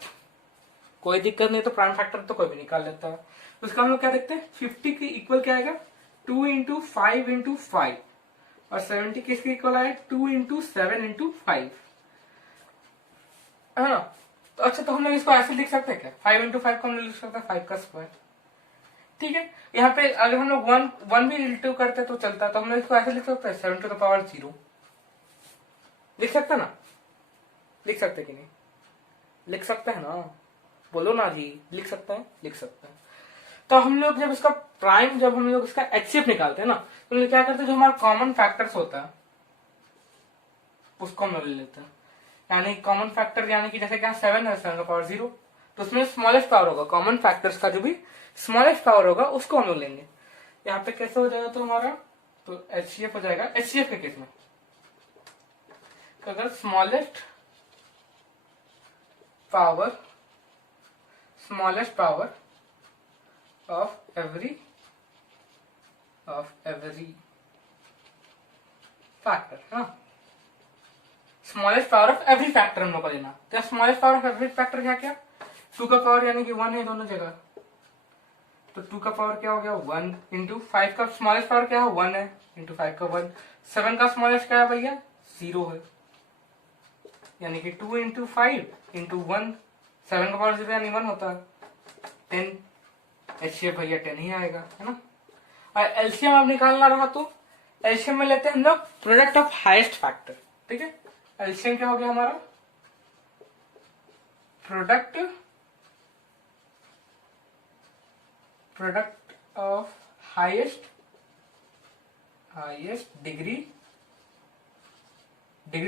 कोई दिक्कत नहीं। तो प्राइम फैक्टर तो कोई भी निकाल लेता है। उसका हम लोग क्या देखते हैं 50 के इक्वल क्या आएगा 2 इंटू 5 इंटू 5 और 70 किसके इक्वल आए 2 इंटू 7 इंटू 5, है ना। तो अच्छा, तो हम लोग इसको ऐसे लिख सकते हैं क्या 5 इंटू 5 को हम लोग लिख सकते हैं 5 का स्क्वायर, ठीक है। यहाँ पे अगर हम लोग 1 भी रिलेटिव करते तो चलता, तो हम लोग इसको ऐसे लिख सकते हैं 7 टू द पावर 0 लिख सकते ना, लिख सकते कि नहीं, लिख सकते हैं ना, बोलो ना जी, लिख सकते हैं, लिख सकते हैं। तो हम लोग जब इसका प्राइम, जब हम लोग इसका एचसीएफ निकालते हैं ना, तो हम लोग क्या करते हैं जो हमारा कॉमन फैक्टर्स होता है उसको हम लोग ले लेते हैं। यानी कॉमन फैक्टर यानी कि जैसे क्या 7 है 7 का पावर 0, तो उसमें स्मॉलेस्ट पावर होगा, कॉमन फैक्टर्स का जो भी स्मॉलेस्ट पावर होगा उसको हम लोग लेंगे। यहाँ पे कैसे हो जाएगा तो हमारा तो एचसीएफ हो जाएगा। एचसीएफ के केस में अगर smallest power of every factor, हाँ, smallest power of every factor हम लोग को लेना। तो smallest power of every factor क्या क्या 2 का पावर यानी कि 1 है दोनों जगह, तो 2 का पावर क्या हो गया 1 इंटू 5 का स्मॉलेस्ट पावर क्या है 1 है इंटू 5 का 1। 7 का स्मॉलेस्ट क्या है भैया 0 है, यानी कि 2 इंटू 5 इंटू 1, 7 का पावर 0 यानी 1 होता है 10, एचसीएफ भैया 10 ही आएगा, है ना। और एलसीएम अब निकालना रहा तो एलसीएम में लेते हैं हम लोग प्रोडक्ट ऑफ हाईएस्ट फैक्टर, ठीक है। एलसीएम क्या हो गया हमारा प्रोडक्ट ऑफ हाईएस्ट डिग्री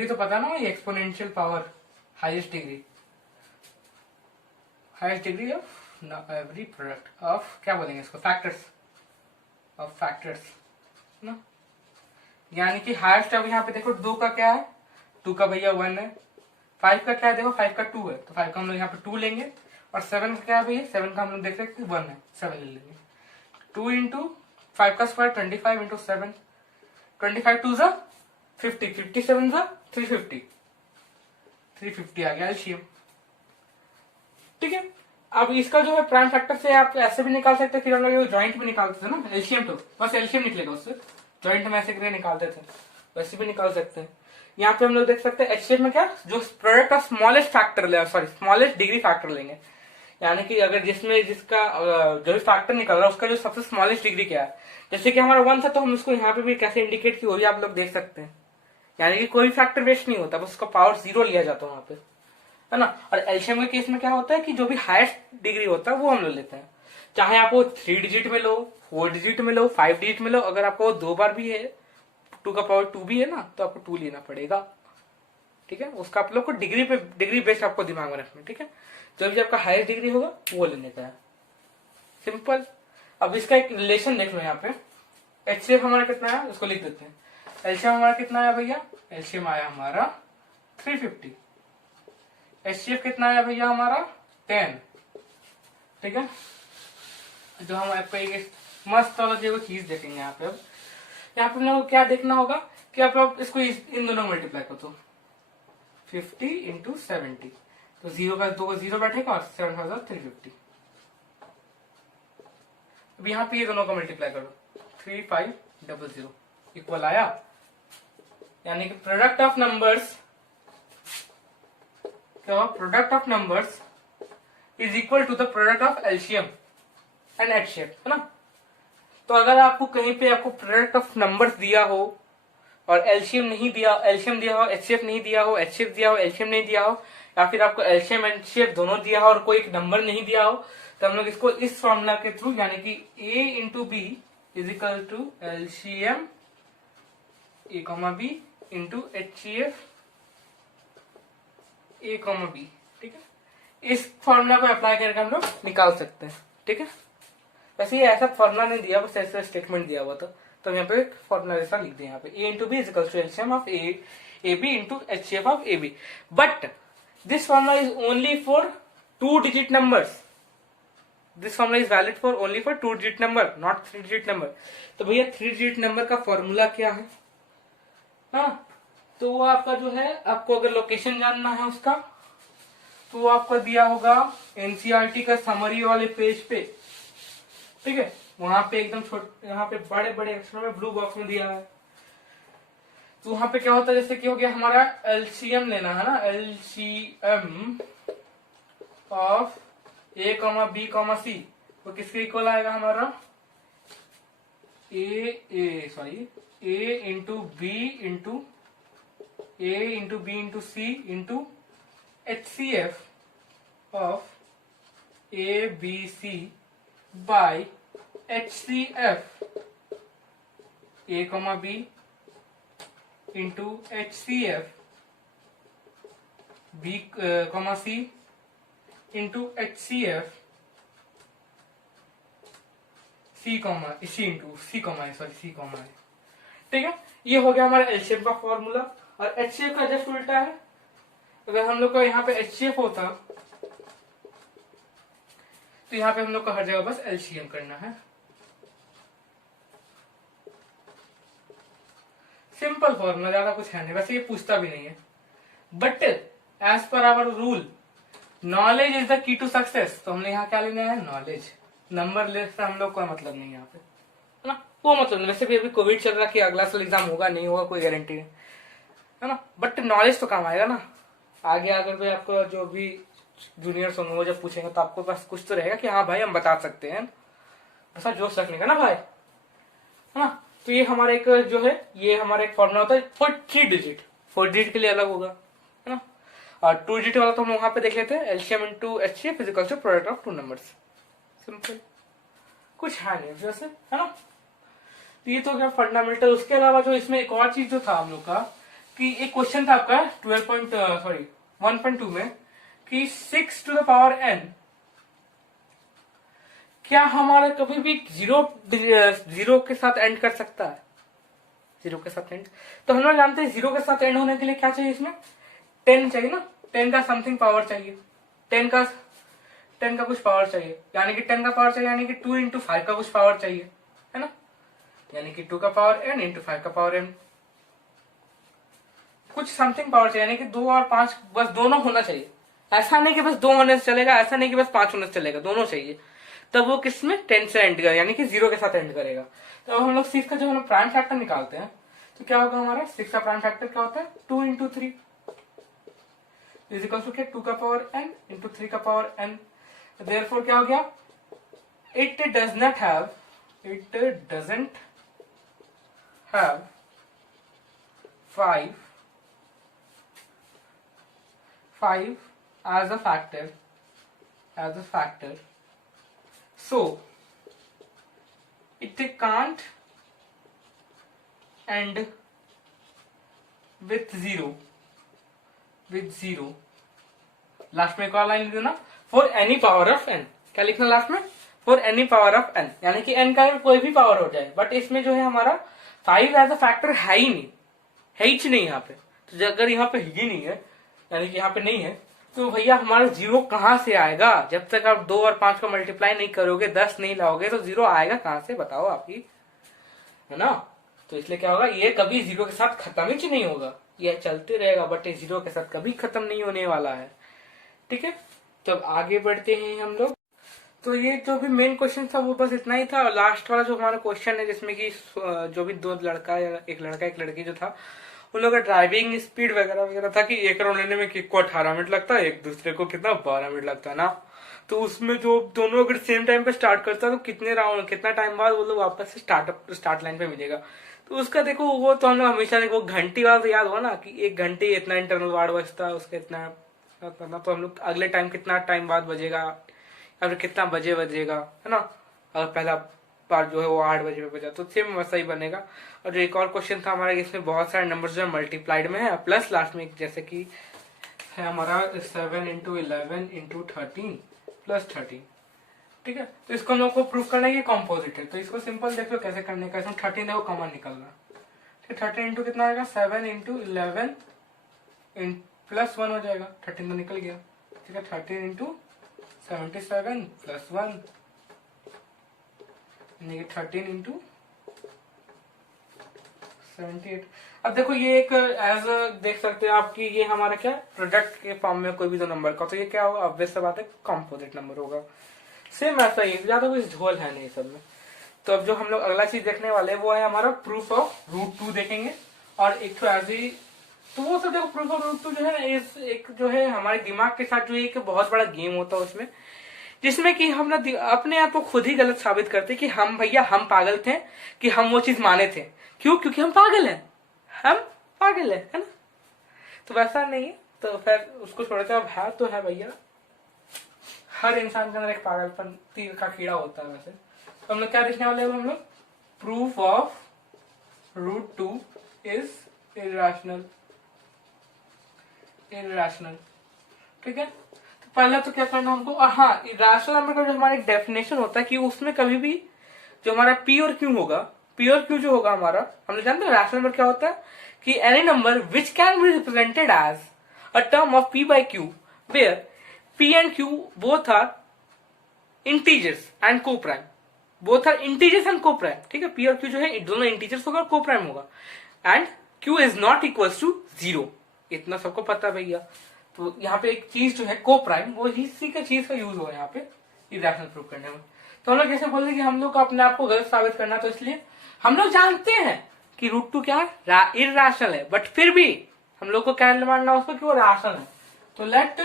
तो पता ना ये exponential power, highest degree of every product of क्या बोलेंगे इसको फैक्टर्स ना। यानी कि हाईएस्ट अब यहाँ पे देखो 2 का क्या है 2 का भैया 1 है, 5 का क्या है देखो 5 का 2 है, तो 5 का हम लोग यहाँ पे 2 लेंगे। और 7 का क्या है भैया 7 का हम लोग देख रहे हैं 1 है 7 ले लेंगे। 2 इंटू 5 का स्क्वायर 25 इंटू 7, 25 2 जा 50, 57 जा 350 आ गया एलसीएम, ठीक है। अब इसका जो है प्राइम फैक्टर से आप ऐसे भी निकाल सकते हैं, फिर हम लोग जॉइंट भी निकालते थे ना एलसीएम, तो बस एलसीएम निकलेगा उससे, जॉइंट में ऐसे निकालते थे वैसे भी निकाल सकते हैं। यहाँ पे हम लोग देख सकते हैं एचसीएफ में क्या, जो प्रोडक्ट ऑफ स्मॉलेस्ट फैक्टर ले, सॉरी स्मॉलेस्ट डिग्री फैक्टर लेंगे, यानी कि अगर जिसमें जिसका जो भी फैक्टर निकल रहा है उसका जो सबसे स्मॉलेस्ट डिग्री क्या है, जैसे कि हमारा 1 था तो हम उसको यहाँ पे भी कैसे इंडिकेट की, वो भी आप लोग देख सकते हैं। यानी कि कोई फैक्टर वेस्ट नहीं होता, बस उसका पावर 0 लिया जाता है वहां पे, है ना। और एलसीएम के केस में क्या होता है कि जो भी हाईएस्ट डिग्री होता है वो हम लोग लेते हैं, चाहे आप वो 3 डिजिट में लो, 4 डिजिट में लो, 5 डिजिट में लो। अगर आपको 2 बार भी है, 2 का पावर 2 भी है ना, तो आपको 2 लेना पड़ेगा, ठीक है। उसका आप लोग को डिग्री बेस्ड आपको दिमाग में रखना है, ठीक है। जो भी आपका हाईएस्ट डिग्री होगा वो लेने का है, सिंपल। अब इसका एक रिलेशन देख लो यहाँ पे, एचसीएफ हमारा कितना है उसको लिख देते हैं। एलसीएम हमारा कितना आया भैया, एलसीएम आया हमारा 350, एचसीएफ कितना आया भैया हमारा 10, ठीक है। जो हम आपको एक मस्त वाला जो चीज देखेंगे यहाँ पे, अब यहाँ पे हम लोग क्या देखना होगा कि आप लोग इसको इन दोनों मल्टीप्लाई कर दो, 50 इंटू 70, तो 0 का 2 0 बैठेगा और 7350। अब यहाँ पे ये दोनों का मल्टीप्लाई करो, 3500 इक्वल आया, यानी कि प्रोडक्ट ऑफ नंबर्स क्या हो, product of numbers is equal to the product of LCM and HCF, है ना। तो अगर आपको कहीं पे आपको प्रोडक्ट ऑफ नंबर्स दिया हो और एलसीएम नहीं दिया, एलसीएम दिया हो एचसीएफ नहीं दिया हो, एचसीएफ दिया हो एलसीएम नहीं दिया हो, या फिर आपको एलसीएम एचसीएफ दोनों दिया हो और कोई एक नंबर नहीं दिया हो, तो हम लोग इसको इस फॉर्मूला के थ्रू, यानी कि A into B is equal to LCM A comma B into HCF A comma B, ठीक है। इस फॉर्मूला को अप्लाई करके हम लोग निकाल सकते हैं, ठीक है। वैसे ये ऐसा फॉर्मूला नहीं दिया, बस ऐसा स्टेटमेंट दिया हुआ था, तो यहाँ पे एक फॉर्मूला जैसा लिख दिया यहाँ पे, A into B is equal to LCM of A B into HCF of A B. But this formula is only for 2 digit numbers, this formula is valid for only for 2 digit number, not 3 digit number. तो भैया 3 डिजिट नंबर का फॉर्मूला क्या है, हाँ, तो वो आपका जो है, आपको अगर लोकेशन जानना है उसका, तो वो आपको दिया होगा एनसीईआरटी का समरी वाले पेज पे, ठीक है। वहां पे एकदम छोटे, यहाँ पे बड़े बड़े अक्षरों में ब्लू बॉक्स में दिया है। तो वहां पे क्या होता है, जैसे कि हो गया हमारा एलसीएम लेना है ना, LCM of A comma B comma C, तो किसके इक्वल आएगा हमारा, A into B into C into HCF of A B C by HCF A comma B into HCF B comma C into HCF C comma है, ठीक है। ये हो गया हमारा एलसीएम का फॉर्मूला। और एचसीएफ का जस्ट उल्टा है, अगर हम लोग को यहाँ पे एचसीएफ होता तो यहाँ पे हम लोग को हर जगह बस एलसीएम करना है, सिंपल फॉर्मूला, ज्यादा कुछ है नहीं, वैसे ये पूछता भी नहीं है। But as per our rule knowledge is the key to success, तो हमने यहाँ क्या लेना है, नॉलेज। नंबर लेस से हम लोग का मतलब नहीं यहाँ पे, है ना, वो मतलब नहीं। वैसे भी अभी कोविड चल रहा है कि अगला साल एग्जाम होगा नहीं होगा कोई गारंटी नहीं, है ना। बट नॉलेज तो काम आएगा ना, आगे अगर भी आपको जो भी जूनियर्स होंगे वो जब पूछेंगे तो आपको पास कुछ तो रहेगा कि हाँ भाई हम बता सकते हैं, बस जोश रखने का ना भाई, है ना। तो ये हमारा एक जो है, ये हमारा एक फॉर्मूला होता है फॉर 3 डिजिट, 4 डिजिट के लिए अलग होगा, है ना। और 2 डिजिट वाला तो हम वहां पे देख लेते हैं, LCM into HCF is equal to product of 2 numbers, simple, कुछ है नहीं वैसे, है ना। तो ये तो क्या फंडामेंटल। उसके अलावा जो इसमें एक और चीज जो था हम लोग का, कि एक क्वेश्चन था आपका 1.2 में कि 6 टू द पावर n क्या हमारा कभी भी जीरो के साथ एंड कर सकता है, 0 के साथ एंड। तो हम लोग जानते हैं 0 के साथ एंड होने के लिए क्या चाहिए, इसमें 10 चाहिए ना, 10 का समथिंग पावर चाहिए, 10 का कुछ पावर चाहिए, यानी कि 10 का पावर चाहिए, यानी कि 2 इंटू 5 का कुछ पावर चाहिए, है ना, यानी कि 2 का पावर n इंटू 5 का पावर m, कुछ समथिंग पावर चाहिए, यानी कि 2 और 5 बस दोनों होना चाहिए। ऐसा नहीं कि बस 2 होने से चलेगा, ऐसा नहीं कि बस 5 होने से चलेगा, दोनों चाहिए। तब वो किसमें 10 से एंड करेगा, यानी कि 0 के साथ एंड करेगा। तो अब हम लोग सीख का जब हम प्राइम फैक्टर निकालते हैं तो क्या होगा हमारा 6 का प्राइम फैक्टर क्या होता है 2 इंटू 3 इज इक्वल टू क्या 2 का पावर n इंटू 3 का पावर n। देयरफॉर क्या हो गया it doesn't have 5 as a factor so it can't end with zero last में एक और लाइन लिख देना for any power of n। क्या लिखना लास्ट में for any power of n, यानी कि n का कोई भी पावर हो जाए, बट इसमें जो है हमारा 5 एज अ फैक्टर है ही नहीं, है ही नहीं यहाँ पे। तो अगर यहाँ पे ही नहीं है यानी कि यहाँ पे नहीं है तो भैया हमारा जीरो कहाँ से आएगा? जब तक आप 2 और 5 का मल्टीप्लाई नहीं करोगे 10 नहीं लाओगे तो जीरो आएगा कहाँ से बताओ आप ही, है ना। तो इसलिए क्या होगा ये कभी जीरो के साथ खत्म ही नहीं होगा, ये चलते रहेगा बट ये जीरो के साथ कभी खत्म नहीं होने वाला है। ठीक है, तो अब आगे बढ़ते हैं हम लोग। तो ये जो भी मेन क्वेश्चन था वो बस इतना ही था। और लास्ट वाला जो हमारा क्वेश्चन है जिसमें कि जो भी 2 लड़का या एक लड़का एक लड़की जो था उन लोगों का ड्राइविंग स्पीड वगैरह वगैरह था कि एक राउंड लेने में किक को 18 मिनट लगता है, एक दूसरे को कितना 12 मिनट लगता है ना। तो उसमें जो दोनों अगर सेम टाइम पे स्टार्ट करता है तो कितने राउंड कितना टाइम बाद वो लोग वापस से स्टार्ट लाइन पे मिलेगा। तो उसका देखो वो तो हम लोग हमेशा देखो घंटी वाला तो याद हुआ ना कि 1 घंटे इतना इंटरनल वार्ड बजता है उसका इतना करना, तो हम लोग अगले टाइम कितना टाइम बाद बजेगा या फिर कितना बजे बजेगा, है ना। अगर पहला बार जो है वो 8 बजे पे बजा तो सेम वैसा ही बनेगा। और जो एक और क्वेश्चन था हमारा इसमें बहुत सारे नंबर जो है मल्टीप्लाइड में है प्लस लास्ट में जैसे कि है हमारा 7 इंटू 11 इंटू 13 प्लस 13। ठीक है, तो इसको हम लोग को प्रूफ करना है कि कॉम्पोजिट है। तो इसको सिंपल देख लो कैसे करने का। इसमें 13 है वो कॉमन निकलना, 13 इंटू कितना आएगा 7 इंटू 11 प्लस 1 हो जाएगा, 13 तो निकल गया। ठीक है, 13 इंटू 77 प्लस 1 13 इंटू 78। अब देखो ये एक एज देख सकते हो आप कि ये हमारा क्या प्रोडक्ट के फॉर्म में कोई भी दो नंबर का, तो ये क्या होगा ऑब्वियस सा बात है कॉम्पोजिट नंबर होगा। सेम ऐसा ही ज्यादा कोई झोल है नहीं सब में। तो अब जो हम लोग अगला चीज देखने वाले हैं वो है हमारा प्रूफ ऑफ रूट 2 देखेंगे। और एक तो ऐसे ही तो वो सब देखो प्रूफ ऑफ रूट 2 जो है इस एक जो है हमारे दिमाग के साथ जो एक बहुत बड़ा गेम होता है उसमें, जिसमें कि हम ना अपने आप को खुद ही गलत साबित करते कि हम भैया हम पागल थे कि हम वो चीज माने थे। क्यों? क्योंकि हम पागल हैं, हम पागल है ना। तो वैसा नहीं है, तो फिर उसको छोड़ते अब है तो है भैया, हर इंसान के अंदर एक पागलपन तीर का कीड़ा होता है। वैसे तो हम लोग क्या देखने वाले हैं हम लोग proof of root 2 is irrational. ठीक है, तो पहला तो क्या करना हमको, और हाँ इरैशनल नंबर का जो हमारा एक डेफिनेशन होता है कि उसमें कभी भी जो हमारा पी और क्यू होगा, पी और क्यू जो होगा हमारा, हम लोग जानते हैं रैशनल नंबर क्या होता है कि any number which can be represented as a term of P by Q where P and Q both are integers and coprime, both are integers and coprime. ठीक है, पी और क्यू जो है दोनों इंटीजर्स होगा और को प्राइम होगा, and q is not equal to 0, इतना सबको पता है भैया। तो यहाँ पे एक चीज जो है को प्राइम वो इसी का चीज का यूज हो यहाँ पे इरैशनल प्रूफ करने में। तो हम लोग जैसे बोलते हैं कि हम लोग को अपने आप को गलत साबित करना, तो इसलिए हम लोग जानते हैं कि रूट 2 क्या है इरैशनल है, बट फिर भी हम लोग को क्या मानना उसको कि वो रैशनल है। तो लेट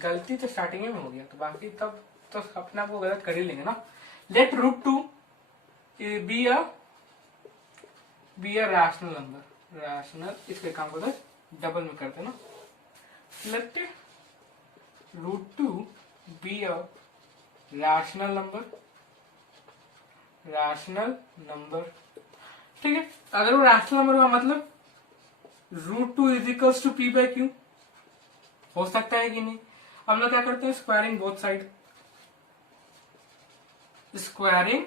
गलती तो स्टार्टिंग में हो गया, तो बाकी तब तो अपने आप को गलत कर ही लेंगे ना। Let root 2 be a rational number, rational इसके काम को डबल में करते ना। Let root 2 be a rational number. ठीक है, अगर वो रैशनल नंबर हुआ मतलब root 2 is equals to p by q हो सकता है कि नहीं। हम लोग क्या करते हैं squaring both side, squaring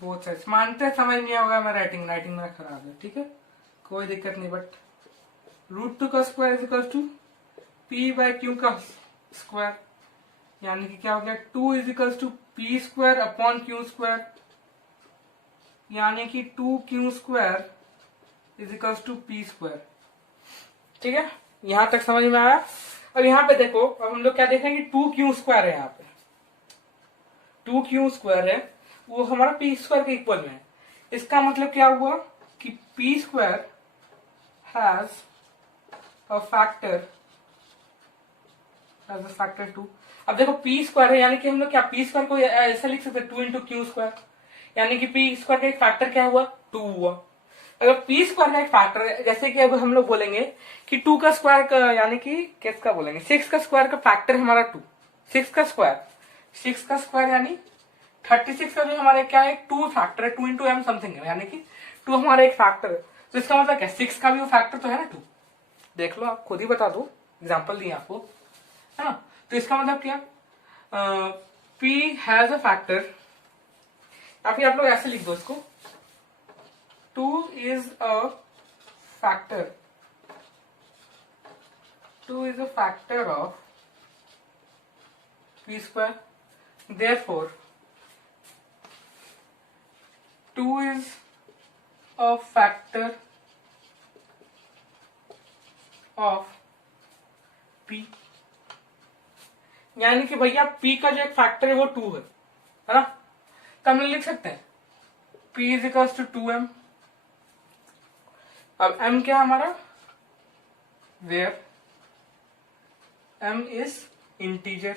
both side मानते हैं, समझ नहीं होगा मैं राइटिंग मेरा खराब है। ठीक है, कोई दिक्कत नहीं, बट रूट 2 का square is equals to p by q का स्क्वायर, यानी कि क्या हो गया 2 is equals to p square upon q square, यानी कि 2q square is equals to p square. ठीक है, यहां तक समझ में आया। अब यहाँ पे देखो, अब हम लोग क्या देखेंगे 2q स्क्वायर है, यहाँ पे 2q स्क्वायर है वो हमारा पी स्क्वायर के इक्वल में है। इसका मतलब क्या हुआ कि P square has a factor 2। अब देखो पी स्क्वायर है, यानी कि हम लोग क्या पी स्क्वायर को ऐसा लिख सकते हैं 2 इंटू क्यू स्क्वायर, यानी कि पी स्क्वायर का एक फैक्टर क्या हुआ 2 हुआ। अगर पी स्क्वायर का एक फैक्टर, जैसे कि अब हम लोग बोलेंगे कि 2 का स्क्वायर का, यानी कि किसका बोलेंगे 6 का स्क्वायर का फैक्टर हमारा 2, 6 का स्क्वायर यानी 36 का भी हमारे क्या है 2 फैक्टर है, 2 इंटू एम समथिंग है, यानी कि 2 हमारा एक फैक्टर है। तो इसका मतलब क्या 6 का भी वो फैक्टर तो है ना 2। देख लो, आप खुद ही बता दो, एग्जाम्पल दिए आपको, है ना। तो इसका मतलब क्या P हैज अ फैक्टर, या फिर आप लोग ऐसे लिख दो इसको 2 is a factor of P square, therefore 2 is a factor of P, यानी कि भैया P का जो एक फैक्टर है वो 2 है ना। तो हम लिख सकते हैं P is equals to 2m। अब m क्या है हमारा, वेयर m इज इंटीजर।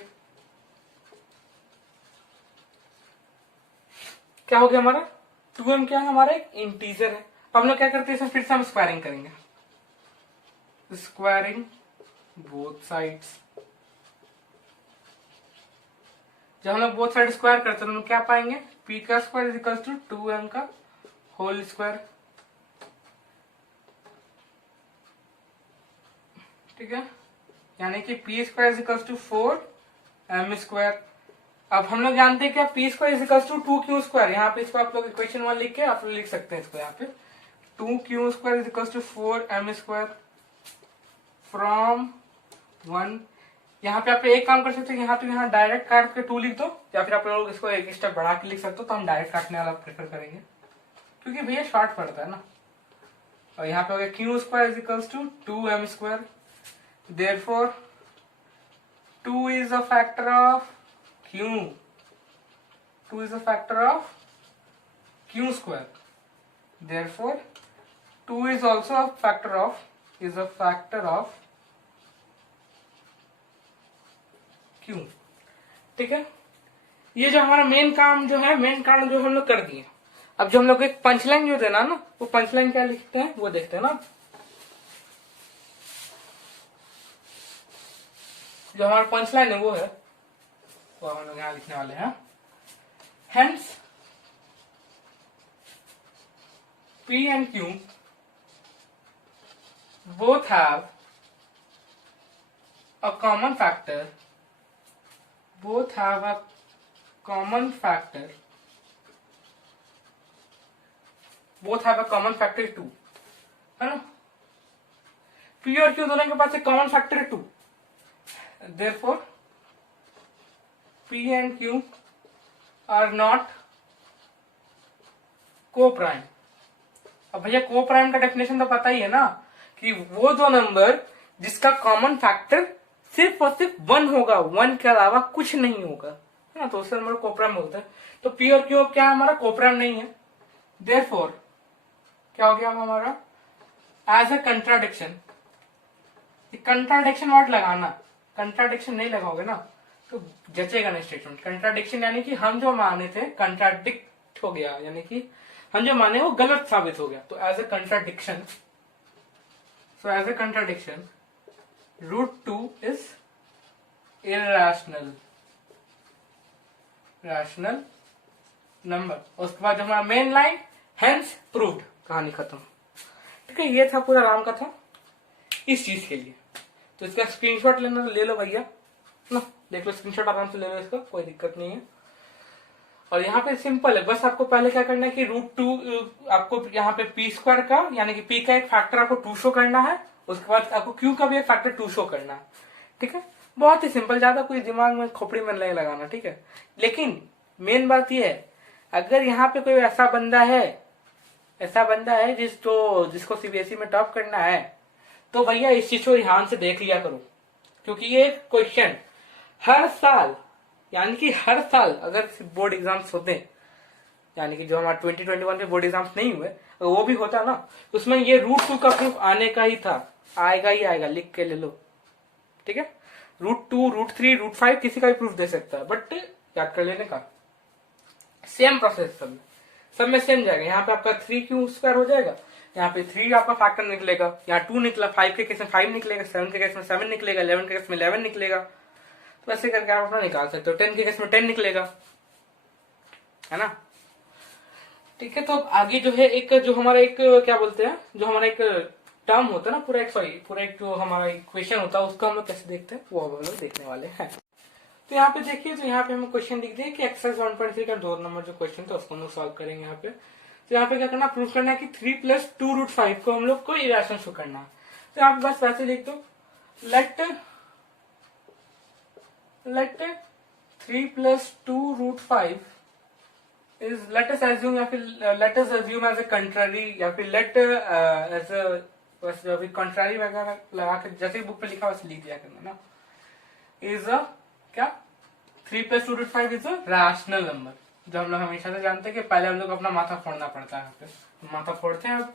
क्या हो गया हमारा 2m क्या है हमारा एक इंटीजर है। अब हम लोग क्या करते हैं, फिर से हम स्क्वायरिंग करेंगे, स्क्वायरिंग बोथ साइड्स। जब हम लोग बोथ साइड स्क्वायर करते हैं हम लोग क्या पाएंगे, p का square is equal to 2m का होल स्क्वायर, ठीक है, यानी कि p square is equal to 4m square. अब हम लोग जानते हैं क्या p square is equal to 2q square, यहाँ पे इसको आप लोग इक्वेशन 1 लिख के आप लोग लिख सकते हैं इसको, यहाँ पे 2q square is equal to 4m square from 1। यहाँ पे आप एक काम कर सकते हैं, यहाँ तो यहाँ डायरेक्ट काट के 2 लिख दो, या फिर आप लोग इसको एक स्टेप बढ़ा के लिख सकते हो, तो हम डायरेक्ट काटने वाला प्रेफर करेंगे क्योंकि भैया शॉर्ट पड़ता है ना। और यहाँ पे हो गया q square is equal to 2m square, therefore 2 is a factor of Q, 2 is a factor of Q square, therefore 2 is also a factor of Q, ठीक है। ये जो हमारा मेन काम जो है, मेन कारण जो हम लोग कर दिए। अब जो हम लोग एक पंचलाइन जो देना ना, वो पंचलाइन क्या लिखते हैं वो देखते हैं ना। जो हमारा पंचलाइन है वो है, वो हम लोग यहाँ लिखने वाले हैं, hence P and Q both have a common factor, two, है ना। P और Q दोनों के पास एक कॉमन फैक्टर है 2, therefore P and Q are not co-prime। अब भैया को-प्राइम का डेफिनेशन तो पता ही है ना, कि वो दो नंबर जिसका कॉमन फैक्टर सिर्फ और सिर्फ 1 होगा, 1 के अलावा कुछ नहीं होगा, है ना, तो उससे नंबर को-प्राइम बोलते हैं। तो P और Q क्या हमारा को-प्राइम नहीं है, देयरफॉर क्या हो गया हमारा as a contradiction. Contradiction word लगाना, कंट्राडिक्शन नहीं लगाओगे ना तो जचेगा नहीं स्टेटमेंट। कंट्राडिक्शन यानी कि हम जो माने थे कंट्राडिक्ट हो गया, यानी कि हम जो माने वो गलत साबित हो गया। तो as a contradiction, so as a contradiction √2 is irrational number. उसके बाद हमारा मेन लाइन हेंस प्रूव्ड, कहानी खत्म। ठीक है, ये था पूरा राम कथा इस चीज के लिए। तो इसका स्क्रीनशॉट लेना ले लो भैया ना, देख लो स्क्रीनशॉट आराम से ले लो, इसका कोई दिक्कत नहीं है। और यहाँ पे सिंपल है, बस आपको पहले क्या करना है कि √2 आपको यहाँ पे p स्क्वायर का यानी कि p का एक फैक्टर आपको 2 शो करना है, उसके बाद आपको q का भी एक फैक्टर 2 शो करना है। ठीक है, बहुत ही सिंपल, ज्यादा कोई दिमाग में खोपड़ी में नहीं लगाना। ठीक है, लेकिन मेन बात यह है, अगर यहाँ पे कोई ऐसा बंदा है जिसको सीबीएसई में टॉप करना है, तो भैया इस चीज को ध्यान से देख लिया करो, क्योंकि ये क्वेश्चन हर साल, यानी कि हर साल अगर बोर्ड एग्जाम्स होते हैं यानी कि जो हमारे 2021 के बोर्ड एग्जाम्स नहीं हुए, अगर वो भी होता ना तो उसमें ये √2 का प्रूफ आने का ही था, आएगा ही आएगा, लिख के ले लो, ठीक है। √2, √3, √5 किसी का भी प्रूफ दे सकता है, बट याद कर लेने का। सेम प्रोसेस सब में सेम जाएगा। यहाँ पे आपका 3q² हो जाएगा, यहाँ पे 3 आपका फैक्टर निकलेगा, यहाँ 2 निकला, 5 के केस में 5 निकलेगा, 7 के केस में 7 निकलेगा, 11 के केस में 11 निकलेगा। तो ऐसे करके आप अपना निकाल सकते हो। 10 के केस में 10 निकलेगा, है ना। ठीक है, तो अब आगे जो है एक जो हमारा एक क्या बोलते हैं, जो हमारा एक टर्म होता है ना, पूरा एक जो हमारा इक्वेशन होता है उसको हम लोग कैसे देखते हैं वो हम लोग देखने वाले हैं। तो यहाँ पे देखिए, तो यहाँ पे हम क्वेश्चन लिख दिए कि एक्सरसाइज 1.3 का 2 नंबर जो क्वेश्चन था उसको हम लोग सॉल्व करेंगे यहाँ पे। तो यहाँ पे क्या करना, प्रूफ करना है कि 3 + 2√5 को हम लोग को इरेशनल शो करना है। तो यहाँ पे बस वैसे लिख दो, late 3 + 2√5 is let us assume या फिर let us assume as a contrary या फिर let as a बस अभी contrary वगैरह लगा के जैसे बुक पे लिखा वैसे लिख दिया करना ना। is a क्या 3 + 2√5 is a rational number, जो हम लोग हमेशा से जानते हैं कि पहले हम लोग अपना माथा फोड़ना पड़ता है, यहाँ पे माथा फोड़ते हैं अब,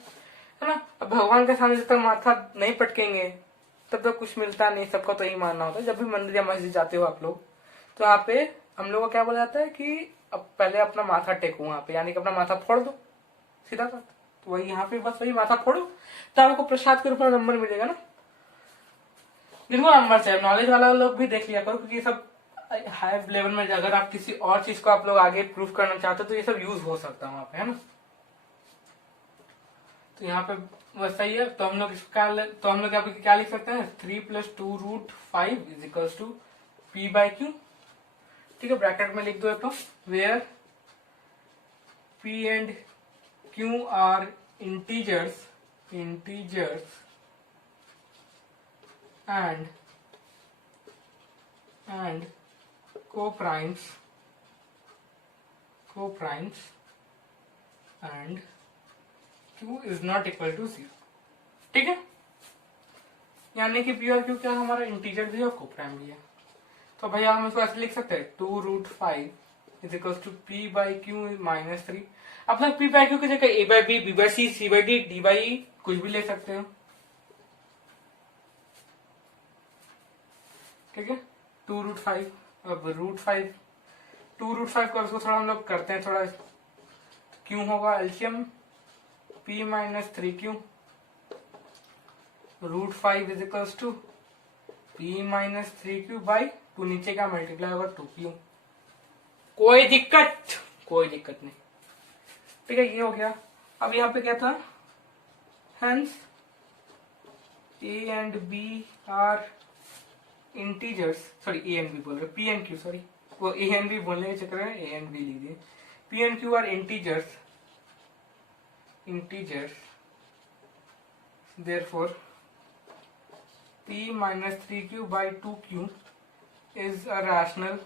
है ना। अब भगवान के सामने जब तक माथा नहीं पटकेंगे तब तक कुछ मिलता नहीं, सबका तो यही मानना होता है। जब भी मंदिर या मस्जिद जाते हो आप लोग, तो यहाँ पे हम लोग को क्या बोला जाता है कि अब पहले अपना माथा टेको वहां पे, यानी कि अपना माथा फोड़ दो, सीधा बात। तो वही यहाँ पे बस वही माथा फोड़ो, तो आपको प्रसाद के रूप में नंबर मिलेगा ना। देखो नंबर से नॉलेज वाला लोग भी देख लिया करो, क्योंकि ये सब हाई लेवल में अगर आप किसी और चीज को आप लोग आगे प्रूफ करना चाहते हो तो ये सब यूज हो सकता है वहां पे, है ना। तो यहाँ पे बस सही है। तो हम लोग यहाँ पे क्या लिख सकते हैं, 3 + 2√5 = p/q, ठीक है। ब्रैकेट में लिख दो तो where p and q are integers and co-primes and q is not equal to 0, ठीक है। यानी कि p और q क्या हमारा इंटीजर भी है और को-प्राइम भी है। तो भैया हम इसको ऐसे लिख सकते हैं 2√5 = p/q - 3। अब तक p/q की जगह a/b, b/c, c/d, d/e कुछ भी ले सकते हो, ठीक है। 2√5, अब √5 को इसको थोड़ा हम लोग करते हैं, थोड़ा क्यों होगा LCM p - 3q √5 = p - 3q/2, नीचे का मल्टीप्लाई होगा 2q। कोई दिक्कत नहीं, ठीक है। ये हो गया। अब यहाँ पे क्या था, hence a and b are integers, sorry a and b बोल रहे, p and q, सॉरी वो a and b बोलने के चक्कर में a and b लिख दिए। p and q are integers, therefore p - 3q/2q is a rational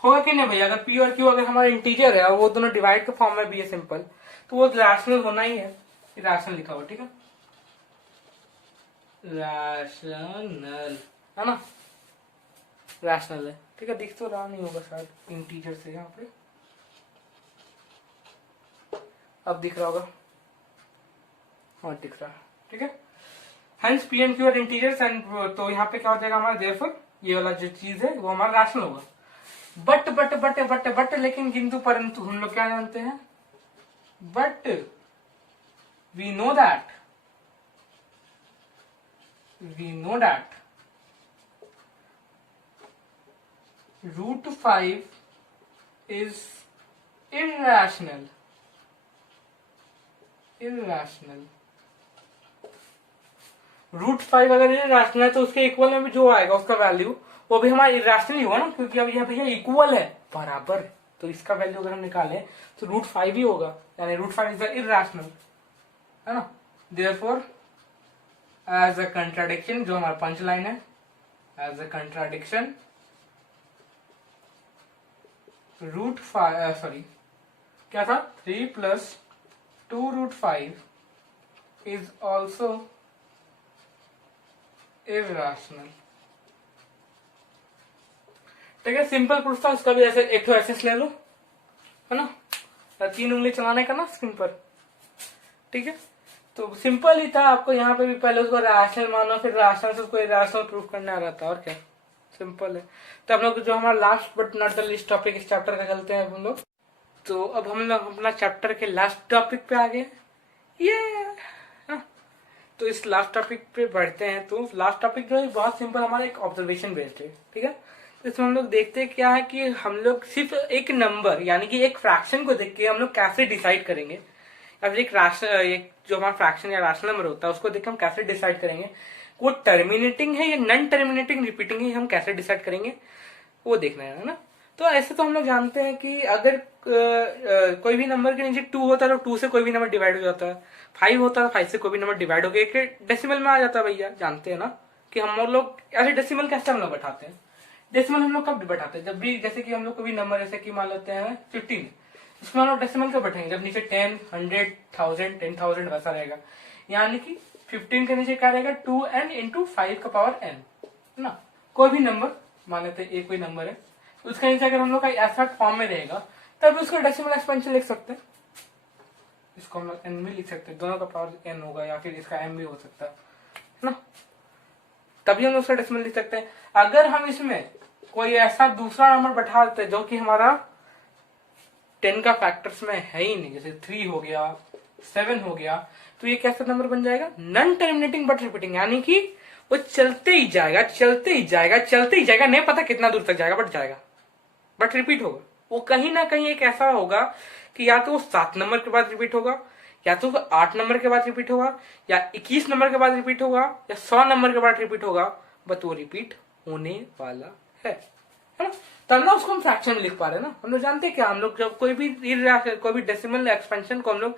होगा कि नहीं भैया। अगर p और q अगर हमारा इंटीजर है और वो दोनों डिवाइड के फॉर्म में भी है सिंपल, तो वो रैशनल होना ही है। रैशनल लिखा हुआ, ठीक है, रैशनल है ना, रैशनल है, ठीक है। दिख तो रहा नहीं होगा शायद इंटीजर से यहाँ पे, अब दिख रहा होगा, हाँ दिख रहा है, ठीक है। Hence p and q are integers and, तो यहाँ पे क्या हो जाएगा हमारा, देयरफॉर ये वाला जो चीज है वो हमारा रैशनल होगा। बट लेकिन किंतु परंतु हम लोग क्या जानते हैं, but we know that √5 is irrational। √5 अगर इरेशनल है तो उसके इक्वल में भी जो आएगा उसका वैल्यू वो भी हमारा इरेशनल ही होगा ना, क्योंकि अब यहाँ भैया इक्वल है, बराबर, तो इसका वैल्यू अगर हम निकालें तो √5 ही होगा, यानी √5 इज इरेशनल, है ना। देयरफॉर एज अ कंट्राडिक्शन, जो हमारा पंच लाइन है, एज अ कंट्राडिक्शन √5 सॉरी क्या था, 3 + 2√5 is also irrational, ठीक है, सिंपल प्रूफ था उसका भी। ऐसे एक तो एसेस ले लो, है ना, 3 उंगली चलाने का ना स्क्रीन पर। ठीक है, तो सिंपल ही था। आपको यहाँ पे भी पहले उसको रैशनल मानो, फिर रैशनल से उसको इरेशनल प्रूफ करना रहता है, और क्या, सिंपल है। तो हम लोग जो हमारा last but not the least topic इस चैप्टर का चलते हैं हम लोग। तो अब हम लोग अपना चैप्टर के लास्ट टॉपिक पे आ गए ये। हाँ, तो इस लास्ट टॉपिक पे बढ़ते हैं। तो लास्ट टॉपिक जो है बहुत सिंपल, हमारा एक ऑब्जर्वेशन बेस्ड है। ठीक है, तो इसमें हम लोग देखते हैं क्या है कि हम लोग सिर्फ एक नंबर यानी कि एक फ्रैक्शन को देख के हम लोग कैसे डिसाइड करेंगे, या फिर एक जो हमारा फ्रैक्शन या रैशनल नंबर होता है उसको देख के हम कैसे डिसाइड करेंगे वो टर्मिनेटिंग है या नॉन टर्मिनेटिंग रिपीटिंग है, हम कैसे डिसाइड करेंगे वो देखना है ना। तो ऐसे तो हम लोग जानते हैं कि अगर कोई भी नंबर के नीचे 2 होता है तो 2 से कोई भी नंबर डिवाइड हो जाता है, 5 होता है 5 से कोई भी नंबर डिवाइड होकर एक डेसिमल में आ जाता है। भैया जानते हैं ना कि हम लोग ऐसे डेसिमल कैसे हम लोग बैठाते हैं। डेसिमल हम लोग कब बैठाते हैं, जब भी जैसे कि हम लोग कोई नंबर जैसे कि मान लेते हैं 15, इसमें हम लोग डेसिमल कब बैठेंगे, जब नीचे 10, 100, 1000, 10,000 वैसा रहेगा। यानी कि 15 के नीचे क्या रहेगा, 2n इंटू 5 का पावर n, है ना। कोई भी नंबर मान लेते हैं, एक कोई नंबर है, उसके नीचे अगर हम लोग का ऐसा फॉर्म में रहेगा तब उसको डेसिमल एक्सपेंशन लिख सकते हैं। इसको हम लोग n भी लिख सकते हैं, दोनों का पावर n होगा, या फिर इसका m भी हो सकता है ना, तभी हम उसका डेसिमल लिख सकते हैं। अगर हम इसमें कोई ऐसा दूसरा नंबर बैठा देते जो कि हमारा 10 का फैक्टर्स में है ही नहीं, जैसे 3 हो गया, 7 हो गया, तो ये कैसा नंबर बन जाएगा, नॉन टर्मिनेटिंग बट रिपीटिंग, यानी कि वो चलते ही जाएगा, चलते ही जाएगा, चलते ही जाएगा, नहीं पता कितना दूर तक जाएगा, बट जाएगा, बट रिपीट होगा। वो कहीं ना कहीं एक ऐसा होगा कि या तो वो 7 नंबर के बाद रिपीट होगा, या तो 8 नंबर के बाद रिपीट होगा, या 21 नंबर के बाद रिपीट होगा, या 100 नंबर के बाद रिपीट होगा, बट वो रिपीट होने वाला है ना। तब ना उसको हम फ्रैक्शन में लिख पा रहे हैं ना। हम लोग जानते हैं क्या, हम लोग जब कोई भी डेसिमल एक्सपेंशन को हम लोग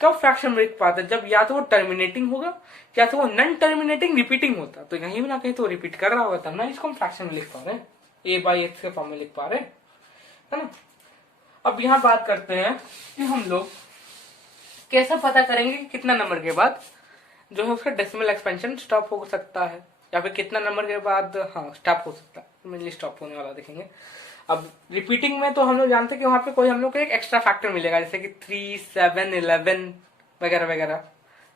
कब फ्रैक्शन में लिख पाते हैं, जब या तो वो टर्मिनेटिंग होगा या तो वो नॉन टर्मिनेटिंग रिपीटिंग होता, तो कहीं भी ना कहीं तो रिपीट कर रहा होगा, तब ना इसको हम फ्रैक्शन में लिख पा रहे हैं, a/x के फॉर्म में लिख पा रहे हैं, है ना। अब यहाँ बात करते हैं कि हम लोग कैसे पता करेंगे कि कितना नंबर के बाद जो है उसका डेसिमल एक्सपेंशन स्टॉप हो सकता है, या फिर कितना नंबर के बाद हाँ स्टॉप हो सकता है, मेनली स्टॉप होने वाला देखेंगे। अब रिपीटिंग में तो हम लोग जानते हैं कि वहां पे कोई हम लोग को एक एक्स्ट्रा फैक्टर मिलेगा, जैसे कि 3, 7, 11 वगैरह वगैरह,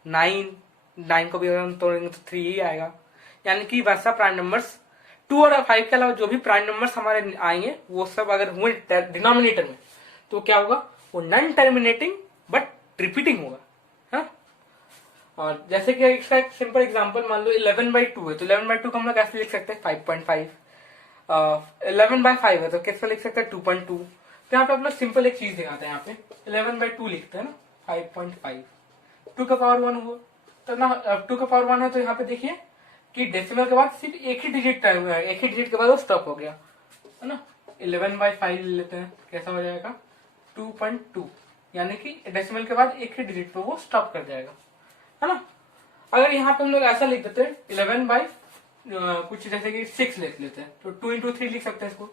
9 को भी अगर हम तोड़ेंगे तो 3 ही आएगा। यानी कि वैसा प्राइम नंबर्स 2 और 5 के अलावा जो भी प्राइम नंबर्स हमारे आएंगे वो सब अगर हुए डिनोमिनेटर में तो क्या होगा, वो नॉन टर्मिनेटिंग बट रिपीटिंग होगा, हाँ। और जैसे कि इसका एक सिंपल एग्जांपल मान लो 11/2 है, तो 11/2 को हम लोग कैसे लिख सकते हैं, 5.5। 11/5 है तो कैसे लिख सकते हैं, 2.2। तो यहाँ पे हम लोग सिंपल एक चीज दिखाते हैं, यहाँ पे 11/2 लिखते हैं ना, 5.5, 2 का पावर 1 हुआ, तो ना 2 का पावर 1 है, तो यहाँ पे देखिए कि डेसिमल के बाद सिर्फ एक ही डिजिट के बाद वो स्टॉप हो गया, है ना। 11/5 ले लेते हैं, कैसा हो जाएगा, 2.2, यानी कि डेसिमल के बाद एक ही डिजिट पे वो स्टॉप कर जाएगा, है ना। अगर यहाँ पे हम लोग ऐसा लिख देते हैं 11 कुछ जैसे कि 6 लिख लेते हैं, तो 2 into 3 लिख सकते हैं इसको,